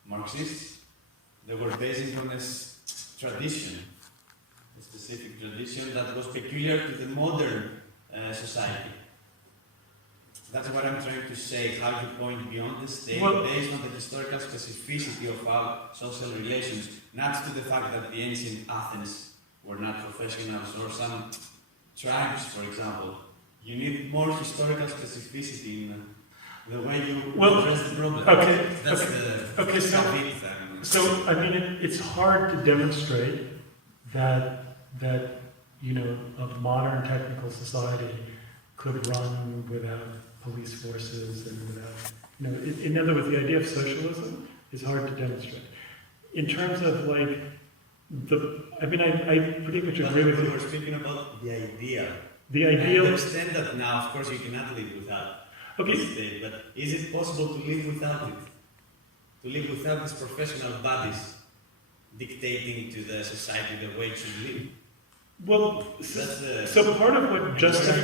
Marxists. They were basing on a tradition, a specific tradition that was peculiar to the modern society. That's what I'm trying to say, how you point beyond the state Well- based on the historical specificity of our social relations, not to the fact that the ancient Athens were not professionals or some tribes, for example. You need more historical specificity in the way you Well, address the problem. okay, That's okay, the so- caveat, So, I mean, it's hard to demonstrate that a modern technical society could run without police forces and without, in other words, the idea of socialism is hard to demonstrate. In terms of I pretty much agree with we you. were speaking about the idea. The I ideal, understand that now, of course, you cannot live without okay, the state, but is it possible to live without it? To live without these professional bodies dictating to the society the way it should live? well, so part of what justifies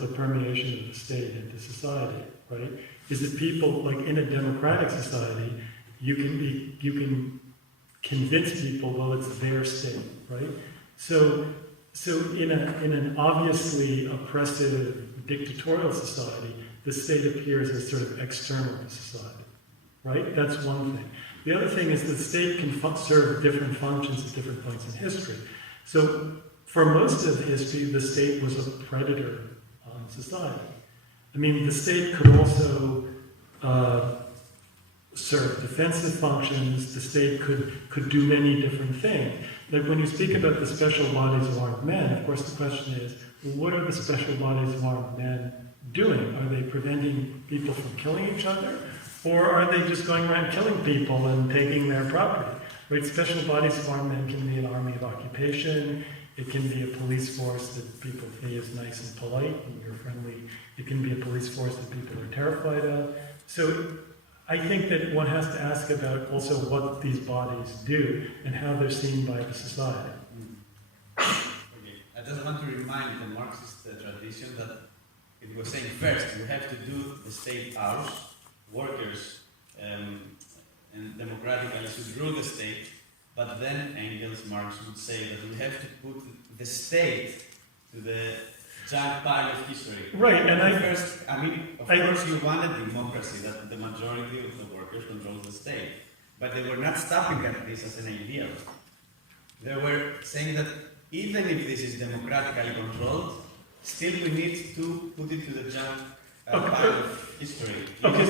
the permeation of the state into society, right, is that people, like in a democratic society, you can convince people, well, it's their state, right? So in an obviously oppressive dictatorial society, the state appears as sort of external to society, right? That's one thing. The other thing is the state can serve different functions at different points in history. So for most of history, the state was a predator on society. I mean, the state could also serve defensive functions. The state could do many different things. Like when you speak about the special bodies of armed men, of course the question is, well, what are the special bodies of armed men doing? Are they preventing people from killing each other? Or are they just going around killing people and taking their property? Right? Special bodies of armed men can be an army of occupation. It can be a police force that people see as nice and polite and you're friendly. It can be a police force that people are terrified of. So I think that one has to ask about also what these bodies do and how they're seen by the society. Okay. I just want to remind the Marxist tradition that it was saying first, we have to do the state ours, workers and democratically should rule the state, but then Engels, Marx would say that we have to put the state to the junk pile of history. Right, and of course you wanted democracy, that the majority of the workers controls the state, but they were not stopping at this as an ideal. They were saying that even if this is democratically controlled, still we need to put it to the junk pile of history. Okay,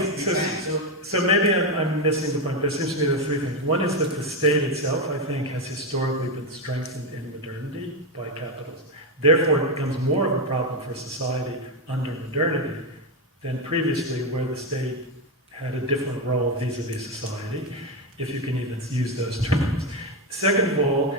so maybe I'm missing the point, but it seems to me there are three things. One is that the state itself, I think, has historically been strengthened in modernity by capitalism. Therefore, it becomes more of a problem for society under modernity than previously, where the state had a different role vis-a-vis society, if you can even use those terms. Second of all,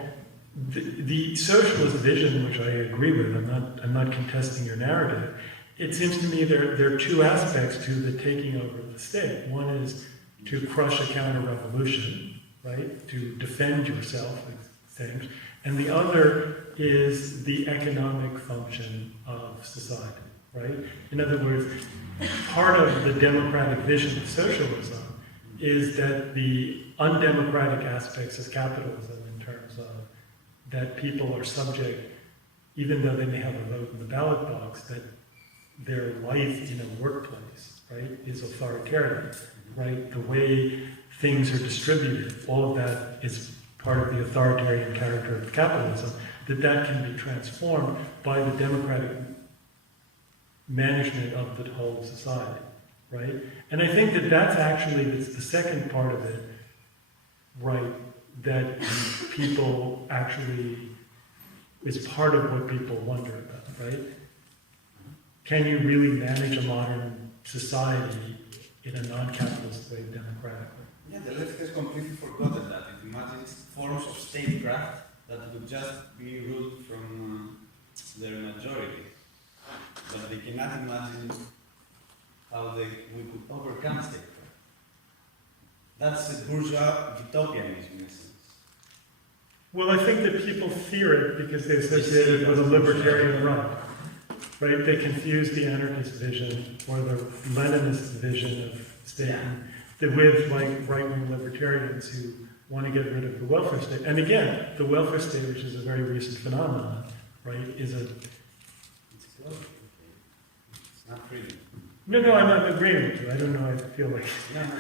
the socialist vision, which I agree with, I'm not contesting your narrative. It seems to me there are two aspects to the taking over of the state. One is to crush a counter-revolution, right? To defend yourself, things. And the other is the economic function of society, right? In other words, part of the democratic vision of socialism is that the undemocratic aspects of capitalism, in terms of that people are subject, even though they may have a vote in the ballot box, that their life in a workplace, right, is authoritarian, right? The way things are distributed, all of that is part of the authoritarian character of capitalism, that can be transformed by the democratic management of the whole society, right? And I think that's actually the second part of it, right, that people actually is part of what people wonder about, right? Can you really manage a modern society in a non-capitalist way democratically? Yeah, the left has completely forgotten that. It imagines forms of statecraft that would just be ruled from their majority. But they cannot imagine how we could overcome statecraft. That's a bourgeois utopianism in essence. Well, I think that people fear it because they associate it with a libertarian right. Right? They confuse the anarchist vision or the Leninist vision of state with like right-wing libertarians who want to get rid of the welfare state. And again, the welfare state, which is a very recent phenomenon, right, is a not freedom. No, I'm not agreeing with you. I don't know. I feel like No, no,